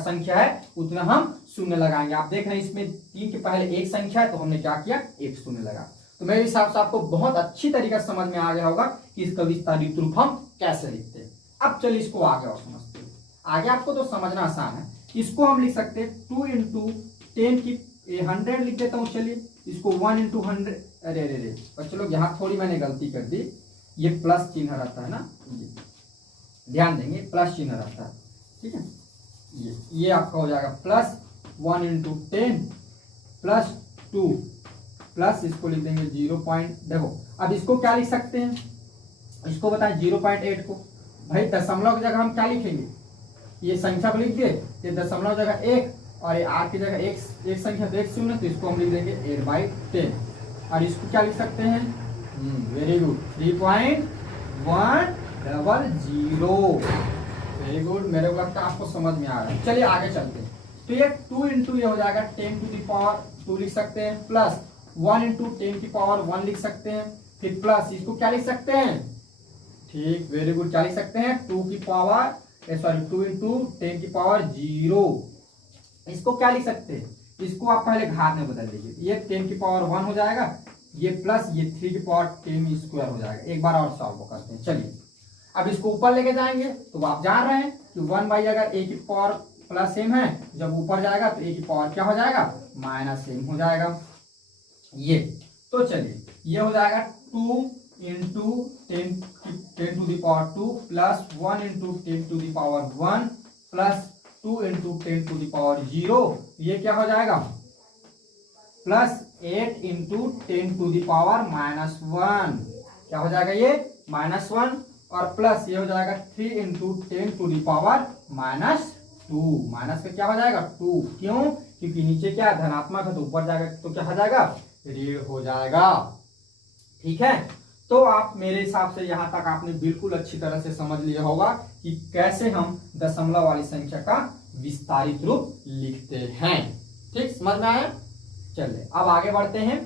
संख्या है उतना हम शून्य लगाएंगे। आप देख रहे हैं इसमें 3 के पहले एक संख्या है, तो हमने क्या किया, एक शून्य लगा। तो मेरे हिसाब से आपको बहुत अच्छी तरीके से समझ में आ गया होगा कि इसका विस्तारित रूप हम कैसे लिखते हैं। अब चलिए इसको आगे और समझते हैं। आगे आपको तो समझना आसान है, इसको हम लिख सकते हैं 2 × 10 की 100 लिख देता हूँ। चलिए इसको 1 × 100, अरे बच्चों लोग यहाँ थोड़ी मैंने गलती कर दी, ये प्लस चिन्ह रहता है ना, ध्यान देंगे प्लस चिन्ह रहता है। ठीक है, ये आपका हो जाएगा प्लस 1 × 10 प्लस 2 प्लस इसको लिख देंगे 0. देखो अब इसको क्या लिख सकते हैं, इसको बताएं 0.8 को भाई दशमलव की जगह हम क्या लिखेंगे, ये संख्या को लिख दिए, ये दशमलव जगह 1 और ये आर की जगह एक संख्या तो 1 शून्य, तो इसको हम लिख देंगे 8/10। और इसको क्या लिख सकते हैं, वेरी गुड 3.100। वेरी गुड, मेरे को लगता है आपको समझ में आ रहा है। चलिए आगे चलते हैं। तो ये 2 × ये हो जाएगा 10⁻² लिख सकते हैं, प्लस 1 × 10⁻1 लिख सकते हैं, फिर प्लस इसको क्या लिख सकते हैं, ठीक वेरी गुड, क्या लिख सकते हैं 2 × 10⁻0। इसको क्या लिख सकते हैं, इसको आप पहले घात में बदल दीजिए, ये 10⁻1 हो जाएगा, ये प्लस ये 3⁻10² हो जाएगा। एक बार और सॉल्व करते हैं। चलिए अब इसको ऊपर लेके जाएंगे, तो आप जान रहे हैं कि 1/, अगर a की पावर प्लस m है, जब ऊपर जाएगा तो a की पावर क्या हो जाएगा, -m हो जाएगा। ये तो चलिए ये हो जाएगा 2 × 10⁻² प्लस 1 × 10⁻1 प्लस 2 × 10⁻0, ये क्या हो जाएगा, प्लस 8 × 10⁻1, क्या हो जाएगा ये -1, और प्लस ये हो जाएगा 3 × 10⁻², माइनस का क्या हो जाएगा 2, क्यों, क्योंकि नीचे क्या धनात्मक है तो ऊपर जाएगा तो क्या हो जाएगा, ऋण हो जाएगा। ठीक है, तो आप मेरे हिसाब से यहाँ तक आपने बिल्कुल अच्छी तरह से समझ लिया होगा कि कैसे हम दशमलव वाली संख्या का विस्तारित रूप लिखते हैं। ठीक, समझ में आया? चलिए अब आगे बढ़ते हैं।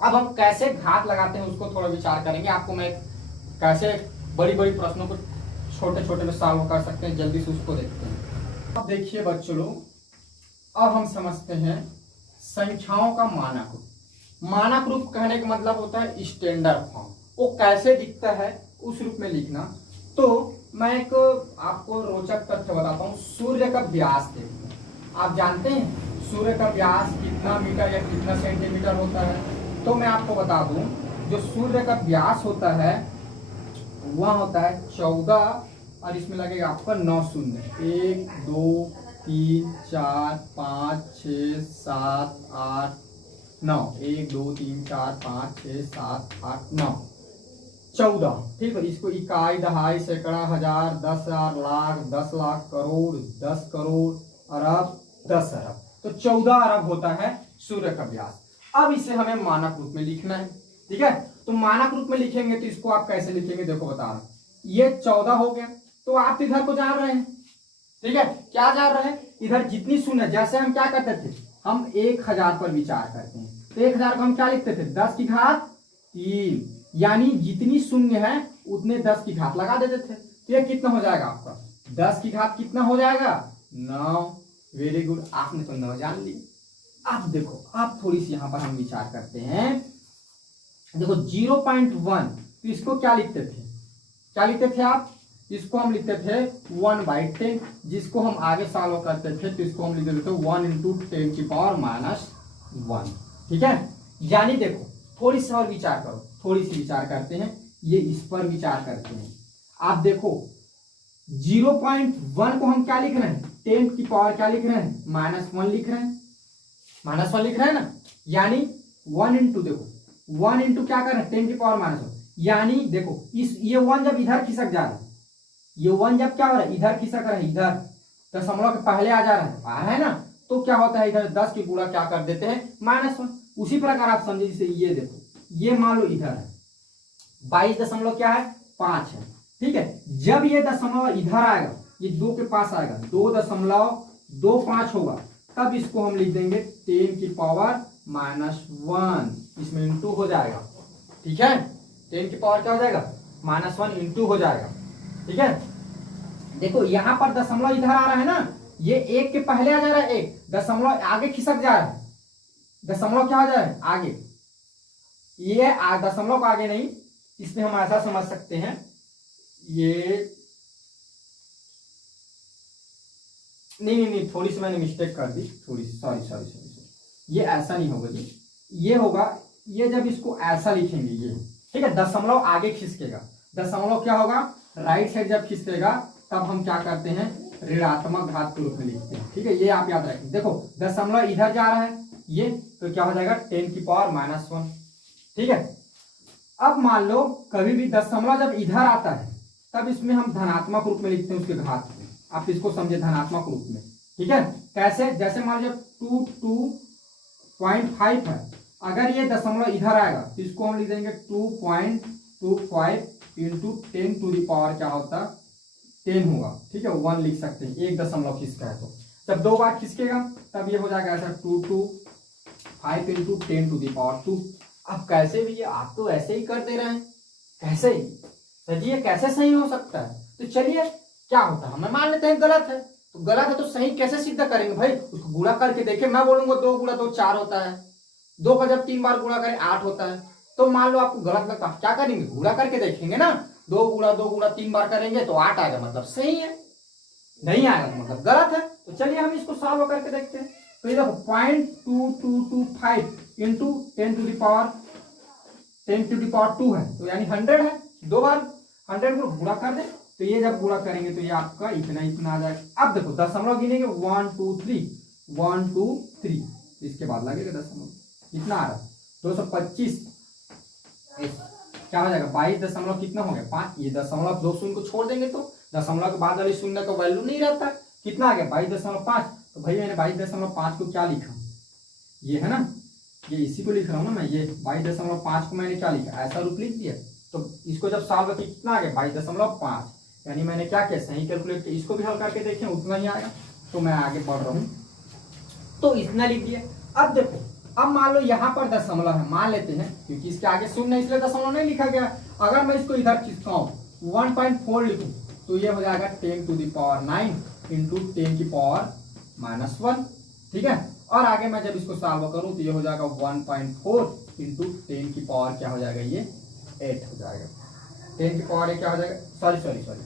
अब हम कैसे घात लगाते हैं उसको थोड़ा विचार करेंगे। आपको मैं कैसे बड़ी बड़ी प्रश्नों को छोटे छोटे में सॉल्व कर सकते हैं, जल्दी से उसको देखते हैं। अब देखिए बच्चों लोग, अब हम समझते हैं संख्याओं का मानक रूप। मानक रूप कहने का मतलब होता है स्टैंडर्ड फॉर्म। वो कैसे दिखता है उस रूप में लिखना। तो मैं एक आपको रोचक तथ्य बताता हूँ। सूर्य का व्यास देखिए, आप जानते हैं सूर्य का व्यास कितना मीटर या कितना सेंटीमीटर होता है? तो मैं आपको बता दूं, जो सूर्य का व्यास होता है वह होता है 14, और इसमें लगेगा आपका 9 शून्य। 1 2 3 4 5 6 7 8 9। 1 2 3 4 5 6 7 8 9 14। ठीक है, इसको इकाई, दहाई, सैकड़ा, हजार, 10,000, लाख, 10 लाख, करोड़, 10 करोड़, अरब, 10 अरब। तो 14 अरब होता है सूर्य का व्यास। अब इसे हमें मानक रूप में लिखना है। ठीक है, तो मानक रूप में लिखेंगे तो इसको आप कैसे लिखेंगे, देखो बता रहा हूं। ये 14 हो गया, तो आप इधर को जान रहे हैं। ठीक है, क्या जान रहे हैं? इधर जितनी शून्य, जैसे हम क्या करते थे, हम 1000 पर विचार करते हैं। तो 1000 को हम क्या लिखते थे, 10 की घात 3, यानी जितनी शून्य है उतने 10 की घात लगा देते थे। तो ये कितना हो जाएगा आपका, 10 की घात कितना हो जाएगा, 9। वेरी गुड, आपने तो 9 जान ली। अब देखो, अब थोड़ी सी यहां पर हम विचार करते हैं। देखो 0.1, तो इसको क्या लिखते थे, क्या लिखते थे आप? इसको हम लिखते थे 1/10, जिसको हम आगे सॉल्व करते थे तो इसको हम लिख देते थे 1 × 10⁻⁻1। ठीक है, यानी देखो थोड़ी सी और विचार करो, थोड़ी सी विचार करते हैं, ये इस पर विचार करते हैं। आप देखो 0.1 को हम क्या लिख रहे हैं, 10 की पावर क्या लिख रहे हैं, -1 लिख रहे हैं, -1 लिख रहे हैं ना। यानी 1 × देखो 1 × क्या कर रहे हैं, 10 की पावर -1। यानी देखो इस ये 1 जब इधर खिसक जा रहा है, ये 1 जब क्या हो रहा है, इधर खिसक रहा है, इधर दशमलव के पहले आ जा रहा है, आ रहा है ना। तो क्या होता है, इधर 10 की गुणा क्या कर देते हैं, -1। उसी प्रकार आप समझिए, जैसे ये देखो, ये मान लो इधर है 22 दशमलव क्या है, 5 है। ठीक है, जब ये दशमलव इधर आएगा, ये 2 के पास आएगा, 2.25 होगा, तब इसको हम लिख देंगे 10 की पावर -1, इसमें इंटू हो जाएगा। ठीक है, 10 की पावर क्या हो जाएगा, -1 इंटू हो जाएगा। ठीक है, देखो यहां पर दशमलव इधर आ रहा है ना, ये 1 के पहले आ जा रहा है, 1 दशमलव आगे खिसक जा रहा है, दशमलव क्या हो जा रहा है, आगे। ये दशमलव को आगे नहीं, इसमें हम ऐसा समझ सकते हैं, ये नहीं, थोड़ी सी मैंने मिस्टेक कर दी, थोड़ी सी, सॉरी। ये ऐसा नहीं होगा जी, ये होगा, ये जब इसको ऐसा लिखेंगे ये, ठीक है, दशमलव आगे खिसकेगा, दशमलव क्या होगा, राइट साइड जब खिसकेगा तब हम क्या करते हैं, ऋणात्मक घात के रूप में लिखते हैं। ठीक है, ये आप याद रखें। देखो दशमलव इधर जा रहा है ये, तो क्या हो जाएगा 10 की पावर -1। ठीक है, अब मान लो कभी भी दशमलव जब इधर आता है तब इसमें हम धनात्मक रूप में लिखते हैं उसके घात में। आप इसको समझे धनात्मक रूप में। ठीक है, कैसे, जैसे मान लो 2.5 है, अगर ये दशमलव इधर आएगा तो इसको हम लिख देंगे 2.25 × 10⁻, क्या होता है 10 होगा। ठीक है, 1 लिख सकते हैं, 1 दशमलव खिसका है तो जब 2 बार खिसकेगा तब ये हो जाएगा ऐसा 225 × 10⁻²। अब कैसे भी, आप तो ऐसे ही कर दे रहे हैं, कैसे ही सर जी, ये कैसे सही हो सकता है? तो चलिए क्या होता है, हमें मान लेते हैं गलत है, तो गलत है तो सही कैसे सिद्ध करेंगे भाई, उसको गुणा करके देखें। मैं बोलूंगा 2 × 2 4 होता है, 2 का जब 3 बार गुणा करें 8 होता है। तो मान लो आपको गलत लगता है, क्या करेंगे, गुणा करके देखेंगे ना, 2 × 3 बार करेंगे तो 8 आएगा, मतलब सही है, नहीं आएगा मतलब गलत है। तो चलिए हम इसको सॉल्व करके देखते हैं। तो ये देखो 0.2225 × 10⁻² है, तो यानी 100 है, 2 बार 100 को गुणा कर दे, तो ये जब गुणा करेंगे तो ये आपका इतना आ जाएगा। अब देखो दशमलव गिनेंगे 1 2 3, इसके बाद लगेगा दशमलव, कितना आ रहा है 225, क्या हो जाएगा 22 दशमलव कितना हो गया 5। ये दशमलव 2 शून्य को छोड़ देंगे तो दशमलव के बाद वाले शून्य का वैल्यू नहीं रहता है, कितना आ गया 22.5। तो भाई मैंने 22.5 को क्या लिखा, ये है ना, ये इसी को लिख रहा हूँ ना मैं, ये 22.5 को मैंने क्या लिखा, ऐसा रूप लिख दिया। तो इसको जब सॉल्व किया कितना आ गया 22.5, यानी मैंने क्या किया सही कैलकुलेट किया। इसको भी हल करके देखें उतना ही आएगा। तो मैं आगे बढ़ रहा हूँ, तो इतना लिख दिया। अब देखो, अब मान लो यहाँ पर दशमलव है, मान लेते हैं क्योंकि इसके आगे शून्य इसलिए दशमलव नहीं लिखा गया। अगर मैं इसको इधर खिसकाऊं 1.4 लिखूं तो ये हो जाएगा 10⁹ इंटू 10⁻⁻1, ठीक है। और आगे मैं जब इसको सॉल्व करूं तो ये हो जाएगा 1.4 इंटू 10 की पावर क्या हो जाएगा, ये 8 हो जाएगा। 10 की पावर क्या हो जाएगा, सॉरी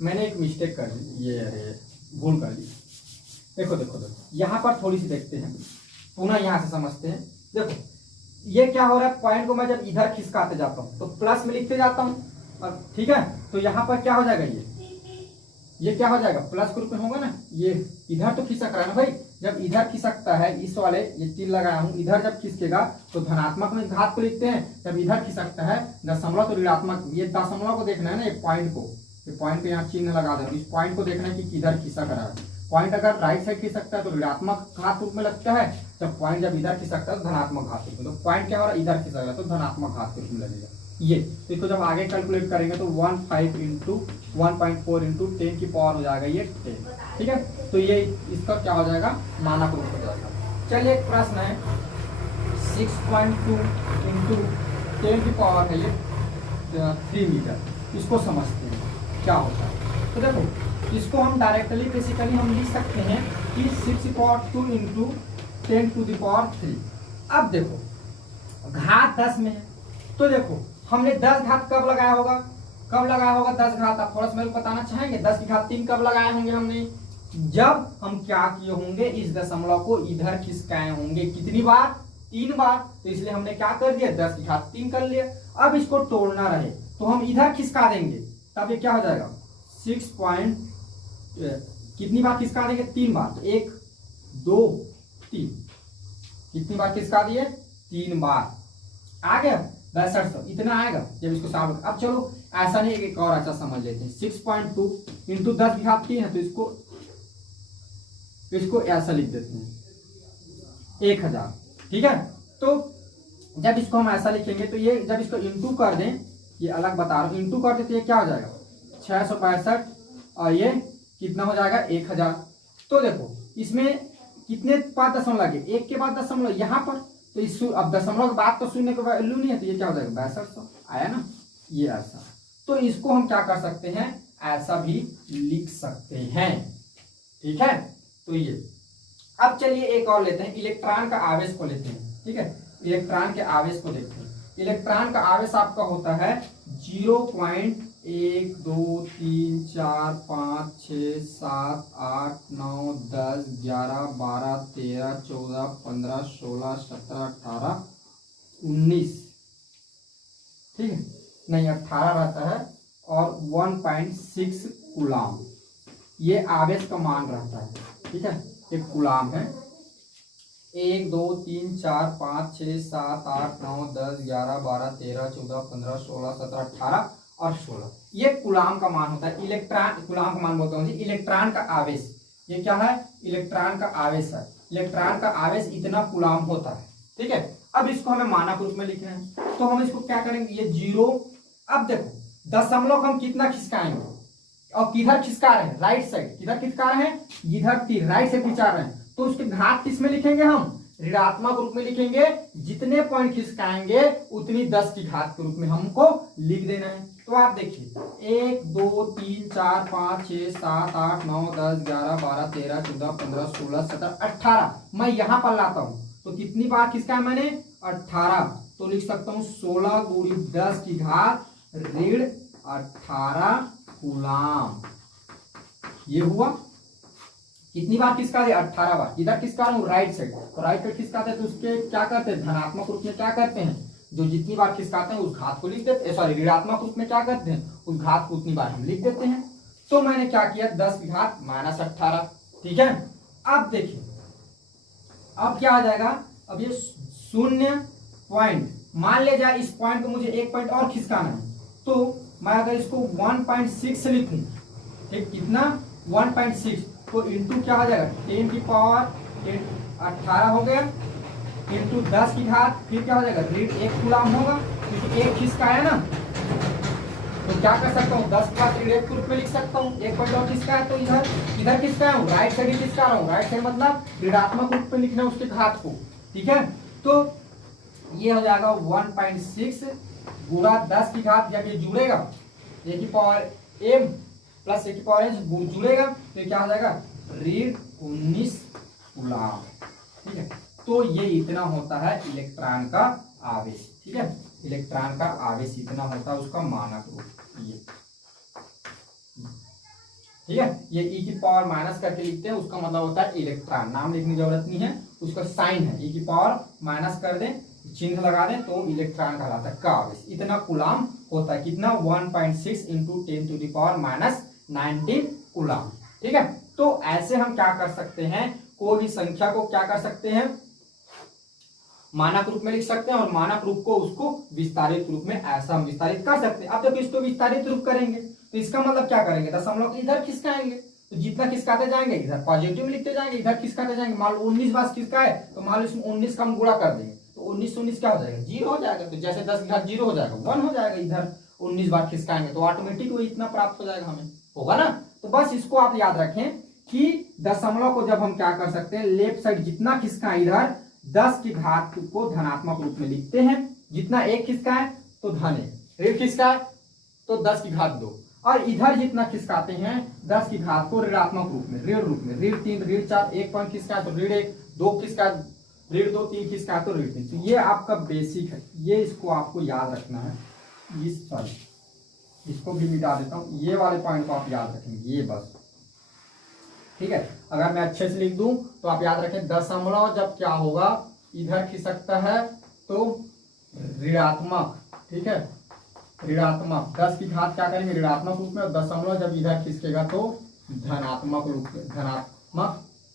मैंने एक मिस्टेक कर दी, ये अरे भूल कर दी। देखो यहाँ पर थोड़ी सी देखते हैं, पुनः यहाँ से समझते हैं। देखो ये क्या हो रहा है, पॉइंट को मैं जब इधर खिसकाते जाता हूँ तो प्लस में लिखते जाता हूँ, और ठीक है। तो यहाँ पर क्या हो जाएगा, ये क्या हो जाएगा, प्लस के रूप में होगा ना। ये इधर तो खिसक रहा है ना भाई, जब इधर खिसकता है इस वाले ये तीर लगाया हूँ, इधर जब खिसकेगा तो धनात्मक में घात को लिखते हैं, जब इधर खिसकता है दशमलव तो ऋणात्मक। ये दशमलव को देखना है ना, ये पॉइंट को यहाँ चिन्ह लगा दे, इस पॉइंट को देखना है कि किधर खिसक रहा है। पॉइंट अगर राइट साइड खिसकता है तो ऋणात्मक घात रूप में लगता है, जब पॉइंट जब इधर खिसकता है तो धनात्मक घात रूप में। तो पॉइंट क्या हो रहा है, इधर खिसक रहा है तो धनात्मक घात रूप में लगेगा ये। तो इसको जब आगे कैलकुलेट करेंगे तो 15 इंटू 1.4 इंटू 10 की पावर हो जाएगा ये 10, ठीक है। तो ये इसका क्या हो जाएगा, मानक रूप हो जाएगा। चलिए एक प्रश्न है 6.2 इंटू 10 की पावर है ये 3 मीटर, इसको समझते हैं क्या होता है। तो देखो इसको हम डायरेक्टली बेसिकली हम लिख सकते हैं कि 6/2 इंटू 10⁻3। अब देखो घात 10 में है, तो देखो हमने 10 घात कब लगाया होगा, 10 घात आप थोड़ा सा मेरे को बताना चाहेंगे। 10 की घात 3 कब लगाए होंगे हमने, जब हम क्या किए होंगे, इस दशमलव को इधर खिसकाए होंगे। कितनी बार, 3 बार। तो इसलिए हमने क्या कर दिया, 10 की घात 3 कर लिया। अब इसको तोड़ना रहे तो हम इधर खिसका देंगे, तब ये क्या हो जाएगा 6 कितनी बार खिसका देंगे, 3 बार। तो 1 2 3, कितनी बार खिसका दिए, 3 बार। आ गया 6200, इतना आएगा जब इसको सॉल्व। अब चलो ऐसा नहीं, एक और अच्छा समझ लेते हैं। 6.2 इंटू 10 की घात 3 है, तो इसको ऐसा लिख देते हैं 1000, ठीक है। तो जब इसको हम ऐसा लिखेंगे तो ये जब इसको इंटू कर दें, ये अलग बता रहा हूँ, इंटू कर दें तो ये क्या हो जाएगा 665, और ये कितना हो जाएगा 1000। तो देखो इसमें कितने पांच दशमलव लगे, एक के बाद दशमलव यहाँ पर, तो इस अब दशमलव के बाद तो शून्य का वैल्यू नहीं है, तो ये क्या हो जाएगा 6200 आया ना, ये ऐसा। तो इसको हम क्या कर सकते हैं, ऐसा भी लिख सकते हैं, ठीक है। तो ये अब चलिए एक और लेते हैं, इलेक्ट्रॉन का आवेश को लेते हैं, ठीक है। इलेक्ट्रॉन के आवेश को देखते हैं। इलेक्ट्रॉन का आवेश आपका होता है 0.1 2 3 4 5 6 7 8 9 10 11 12 13 14 15 16 17 18 19, ठीक है, नहीं 18 रहता है, और 1.6 कूलाम ये आवेश का मान रहता है, ठीक है। एक कूलाम है 1 2 3 4 5 6 7 8 9 10 11 12 13 14 15 16 17 18 और 16, ये कूलाम का मान होता है। इलेक्ट्रॉन कूलाम का मान बोलता हूँ जी, इलेक्ट्रॉन का आवेश, ये क्या है, इलेक्ट्रॉन का आवेश है। इलेक्ट्रॉन का आवेश इतना कूलाम होता है, ठीक है। अब इसको हमें मानक रूप में लिखना है, तो हम इसको क्या करेंगे, ये 0। अब देखो दशमलव हम कितना खिसकाएंगे, और किधर खिसका रहे हैं, राइट साइड। किधर खिसका रहे हैं, इधर तीर राइट से खिंचा रहे हैं, तो उसके घात किस में लिखेंगे, हम ऋणात्मक रूप में लिखेंगे। जितने पॉइंट खिसकाएंगे उतनी 10 की घात के रूप में हमको लिख देना है। तो आप देखिए 1 2 3 4 5 6 7 8 9 10 11 12 13 14 15 16 17 18, मैं यहाँ पर लाता हूँ तो कितनी बार खिसकाया मैंने, 18। तो लिख सकता हूँ 16 × 10 की घात ऋण 18 कूलाम। ये हुआ कितनी बार खिसका दे, 18 बार। इधर खिसका रहा हूँ राइट साइड, तो राइट साइड खिसकाते हैं तो उसके क्या करते हैं, धनात्मक रूप में क्या करते हैं, जो जितनी बार खिसकाते हैं उस घात को लिख देते हैं, सॉरी ऋणात्मक रूप में क्या करते हैं, उस घात को उतनी बार हम लिख देते हैं। तो मैंने क्या किया, 10 की घात -18, ठीक है। अब देखिए अब क्या आ जाएगा, अब ये 0 पॉइंट, मान ले जाए इस पॉइंट को मुझे एक पॉइंट और खिसकाना है, तो मैं अगर इसको 1.6 लिखूं, ठीक, कितना 1.6, तो इंटू क्या हो जाएगा 10 की पावर 18 हो गया, इंटू 10 की घात, फिर क्या हो जाएगा रीड 1 कूलम होगा, क्योंकि एक खिसका है ना, तो क्या कर सकता हूँ 10 का रीड 1 के रूप में लिख सकता हूँ। एक पॉइंट और किसका है, तो इधर किसका है, राइट साइड ही किसका रहा हूँ, राइट साइड मतलब ऋणात्मक रूप में लिखना है उसके घात को, ठीक है। तो ये हो जाएगा 1.6 गुणा 10 की घात, जब ये जुड़ेगा ए की पावर m प्लस ए की पावर n जुड़ेगा तो क्या हो जाएगा रीड 19 कूलम, ठीक है। तो ये इतना होता है इलेक्ट्रॉन का आवेश, ठीक है, इलेक्ट्रॉन का आवेश इतना होता है उसका मानक रूप, ये ठीक है। ये e की पावर माइनस करके लिखते हैं, उसका मतलब होता है इलेक्ट्रॉन, नाम लिखने की जरूरत नहीं है, उसका साइन है, e की पावर माइनस कर दें, चिन्ह लगा दें तो इलेक्ट्रॉन कहलाता है का आवेश, इतना कूलम होता है, कितना 1.6 into 10 to the power minus 19 coulomb, ठीक है। तो ऐसे हम क्या कर सकते हैं, कोई भी संख्या को क्या कर सकते हैं, मानक रूप में लिख सकते हैं, और मानक रूप को उसको विस्तारित रूप में ऐसा हम विस्तारित कर सकते हैं। अब देखो इसको विस्तारित रूप करेंगे तो इसका मतलब क्या करेंगे, दशमलव इधर खिसकाएंगे, तो जितना खिसकाते जाएंगे इधर पॉजिटिव लिखते जाएंगे, इधर खिसकाते जाएंगे, मान लो 19 बार खिसका है तो मान लो इसमें 19 का हम गुणा कर देंगे तो 19 से 19 क्या हो जाएगा 0 हो जाएगा, तो जैसे 10 की घात 0 हो जाएगा 1 हो जाएगा, इधर 19 बार खिसकाएंगे तो ऑटोमेटिक वो इतना प्राप्त हो जाएगा, हमें होगा ना। तो बस इसको आप याद रखें कि दशमलव को जब हम क्या कर सकते हैं, लेफ्ट साइड जितना खिसका इधर 10 की घात को धनात्मक रूप में लिखते हैं, जितना एक खिसका है तो धन है, ऋण खिसका है तो 10 की घात 2, और इधर जितना खिसकाते हैं 10 की घात को ऋणात्मक रूप में, ऋण रूप में, ऋण 3 ऋण 4, 1 पॉइंट खिसका है तो ऋण 1, 2 खिसका ऋण 2, 3 खिसका है तो ऋण 3। तो ये आपका बेसिक है, ये इसको आपको याद रखना है, इसको भी मिटा देता हूँ, ये वाले पॉइंट को आप याद रखेंगे, ये बस, ठीक है। अगर मैं अच्छे से लिख दूं तो आप याद रखें, दशमलव जब क्या होगा इधर खिसकता है तो ऋणात्मक, ठीक है, ऋणात्मक 10 की घात क्या करेंगे ऋणात्मक रूप में, और दशमलव जब इधर खिसकेगा तो धनात्मक रूप में,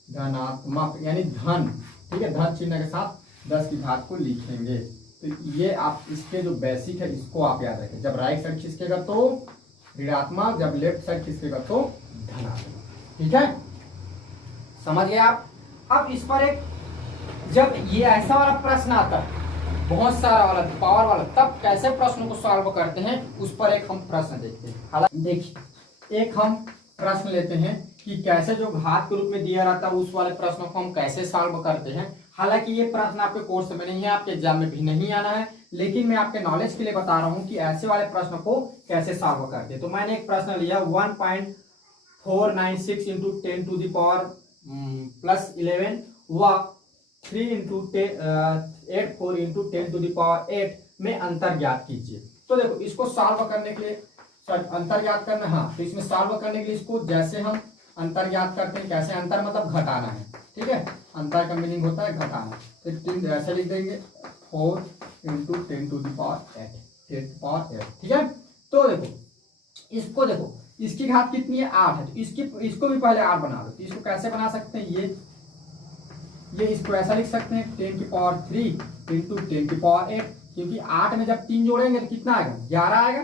धनात्मक यानी धन, ठीक है, धन चिन्ह के साथ 10 की घात को लिखेंगे। तो ये आप इसके जो बेसिक है इसको आप याद रखें, जब राइट साइड खिसकेगा तो ऋणात्मक, जब लेफ्ट साइड खिसकेगा तो धनात्मक, ठीक है, समझ गए आप। अब इस पर एक जब ये ऐसा वाला प्रश्न आता है बहुत सारा वाला पावर वाला, तब कैसे प्रश्नों को सॉल्व करते हैं उस पर एक हम प्रश्न देखते हैं। हालांकि देखिए एक हम प्रश्न लेते हैं कि कैसे जो घात के रूप में दिया रहता है उस वाले प्रश्नों को हम कैसे सॉल्व करते हैं। हालांकि ये प्रश्न आपके कोर्स में नहीं है, आपके एग्जाम में भी नहीं आना है, लेकिन मैं आपके नॉलेज के लिए बता रहा हूँ कि ऐसे वाले प्रश्न को कैसे सॉल्व करते हैं। तो मैंने एक प्रश्न लिया 1.496 into 10 to the power plus 11 व 3 into 84 into 10 to the power 8 में अंतर ज्ञात कीजिए। तो देखो इसको सॉल्व करने के लिए अंतर ज्ञात करना, हाँ, तो इसमें सॉल्व करने के लिए इसको जैसे हम अंतर ज्ञात करते हैं, कैसे अंतर मतलब घटाना है, ठीक है, अंतर का मीनिंग होता है घटाना, तो ऐसे लिख देंगे 4 into 10 to the power 8, 10 to power 8, ठीक है। तो देखो इसको देखो इसकी घात कितनी है 8 है, तो इसको भी पहले 8 बना दो। तो इसको कैसे बना सकते हैं, ये इसको ऐसा लिख सकते हैं 10 की पावर 3 इंटू 10 की पावर 8, क्योंकि 8 में जब 3 जोड़ेंगे तो कितना आएगा 11 आएगा,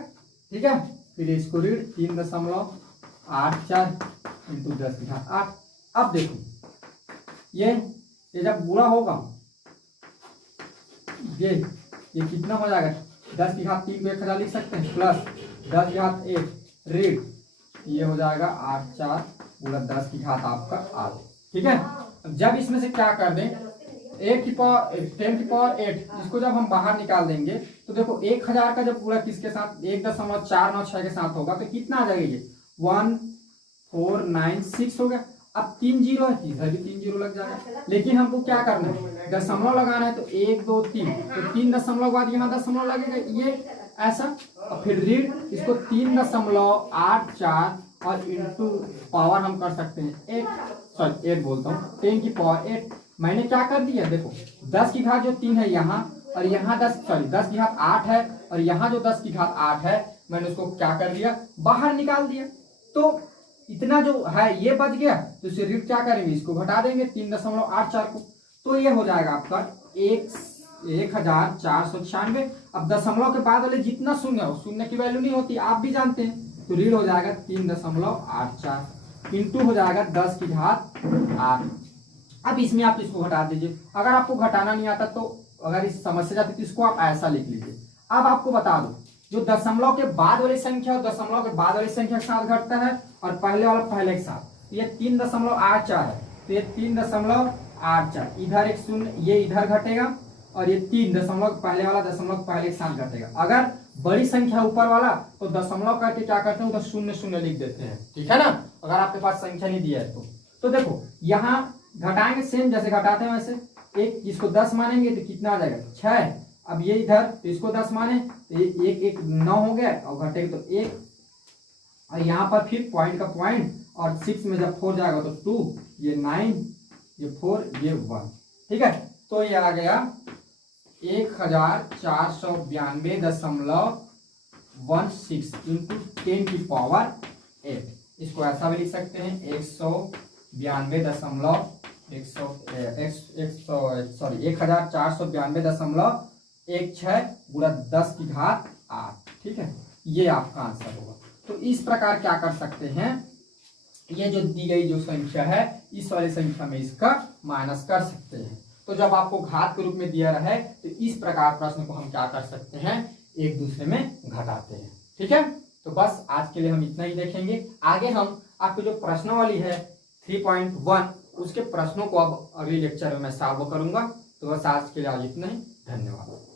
ठीक है। फिर इसको रीड 3.84 इंटू 10 की घात 8। अब देखो ये जब बुरा होगा ये कितना हो जाएगा 10 की घात 3 को 1000 लिख सकते हैं, प्लस 10 की घात 1 रीड ये हो जाएगा 8 पूरा 10 की घात आपका 8, ठीक है। जब इसमें से क्या कर दें 10 की पावर 8, इसको जब हम बाहर निकाल देंगे तो देखो 1000 का जब पूरा किसके साथ 1.496 के साथ होगा तो कितना आ जाएगा ये 1496 हो गया। अब 3 जीरो है, इधर भी 3 जीरो लग जाएगा, लेकिन हमको क्या करना है दशमलव लगाना है, तो 1 2 3, तो 3 दशमलव बाद यहाँ दशमलव लगेगा ये ऐसा, और फिर रीड इसको 3.84 और इंटू पावर हम कर सकते हैं 8 बोलता हूँ 10 की पावर 8। मैंने क्या कर दिया देखो 10 की घात जो 3 है यहाँ, और यहाँ 10 की घात 8 है, और यहाँ जो 10 की घात 8 है मैंने उसको क्या कर दिया बाहर निकाल दिया। तो इतना जो है ये बच गया, तो इसे रीड क्या करेंगे इसको घटा देंगे 3.84 को, तो ये हो जाएगा आपका 1496। अब दशमलव के बाद वाले जितना शून्य हो, शून्य की वैल्यू नहीं होती आप भी जानते हैं, तो रीड हो जाएगा 3.84। इंटू हो जाएगा 10 की घात 8। अब इसमें आप इसको घटा दीजिए। अगर आपको घटाना नहीं आता तो अगर इस समस्या जाती तो इसको आप ऐसा लिख लीजिए। अब आपको बता दो जो दशमलव के बाद वाली संख्या और दशमलव के बाद वाली संख्या के साथ घटता है और पहले वाला पहले के साथ, ये 3.84 है तो ये 3.84 इधर एक शून्य, ये इधर घटेगा और ये 3 दशमलव पहले वाला दशमलव पहले के साथ घटेगा। अगर बड़ी संख्या ऊपर वाला तो दशमलव करके क्या करते हैं, उधर शून्य शून्य लिख देते हैं, ठीक है ना। अगर आपके पास संख्या नहीं दिया है तो देखो यहाँ घटाएंगे सेम जैसे घटाते हैं वैसे। एक इसको 10 मानेंगे तो कितना आ जाएगा 6। अब ये इधर तो इसको 10 माने तो एक एक 9 हो गया और घटेगा तो 1, और यहाँ पर फिर पॉइंट का पॉइंट और 6 में जब 4 जाएगा तो 2, ये 9, ये 4, ये 1, ठीक है। तो ये आ गया 1492.16 इंटू 10 की पावर 8। इसको ऐसा भी लिख सकते हैं 1492.16 गुणा 10 की घात 8, ठीक है। ये आपका आंसर होगा। तो इस प्रकार क्या कर सकते हैं, ये जो दी गई जो संख्या है इस वाली संख्या में इसका माइनस कर सकते हैं। तो जब आपको घात के रूप में दिया रहे तो इस प्रकार प्रश्न को हम क्या कर सकते हैं, एक दूसरे में घटाते हैं, ठीक है। तो बस आज के लिए हम इतना ही देखेंगे। आगे हम आपको जो प्रश्नावली है 3.1 उसके प्रश्नों को अब अगले लेक्चर में मैं सॉल्व करूंगा। तो बस आज के लिए आज इतना ही, धन्यवाद।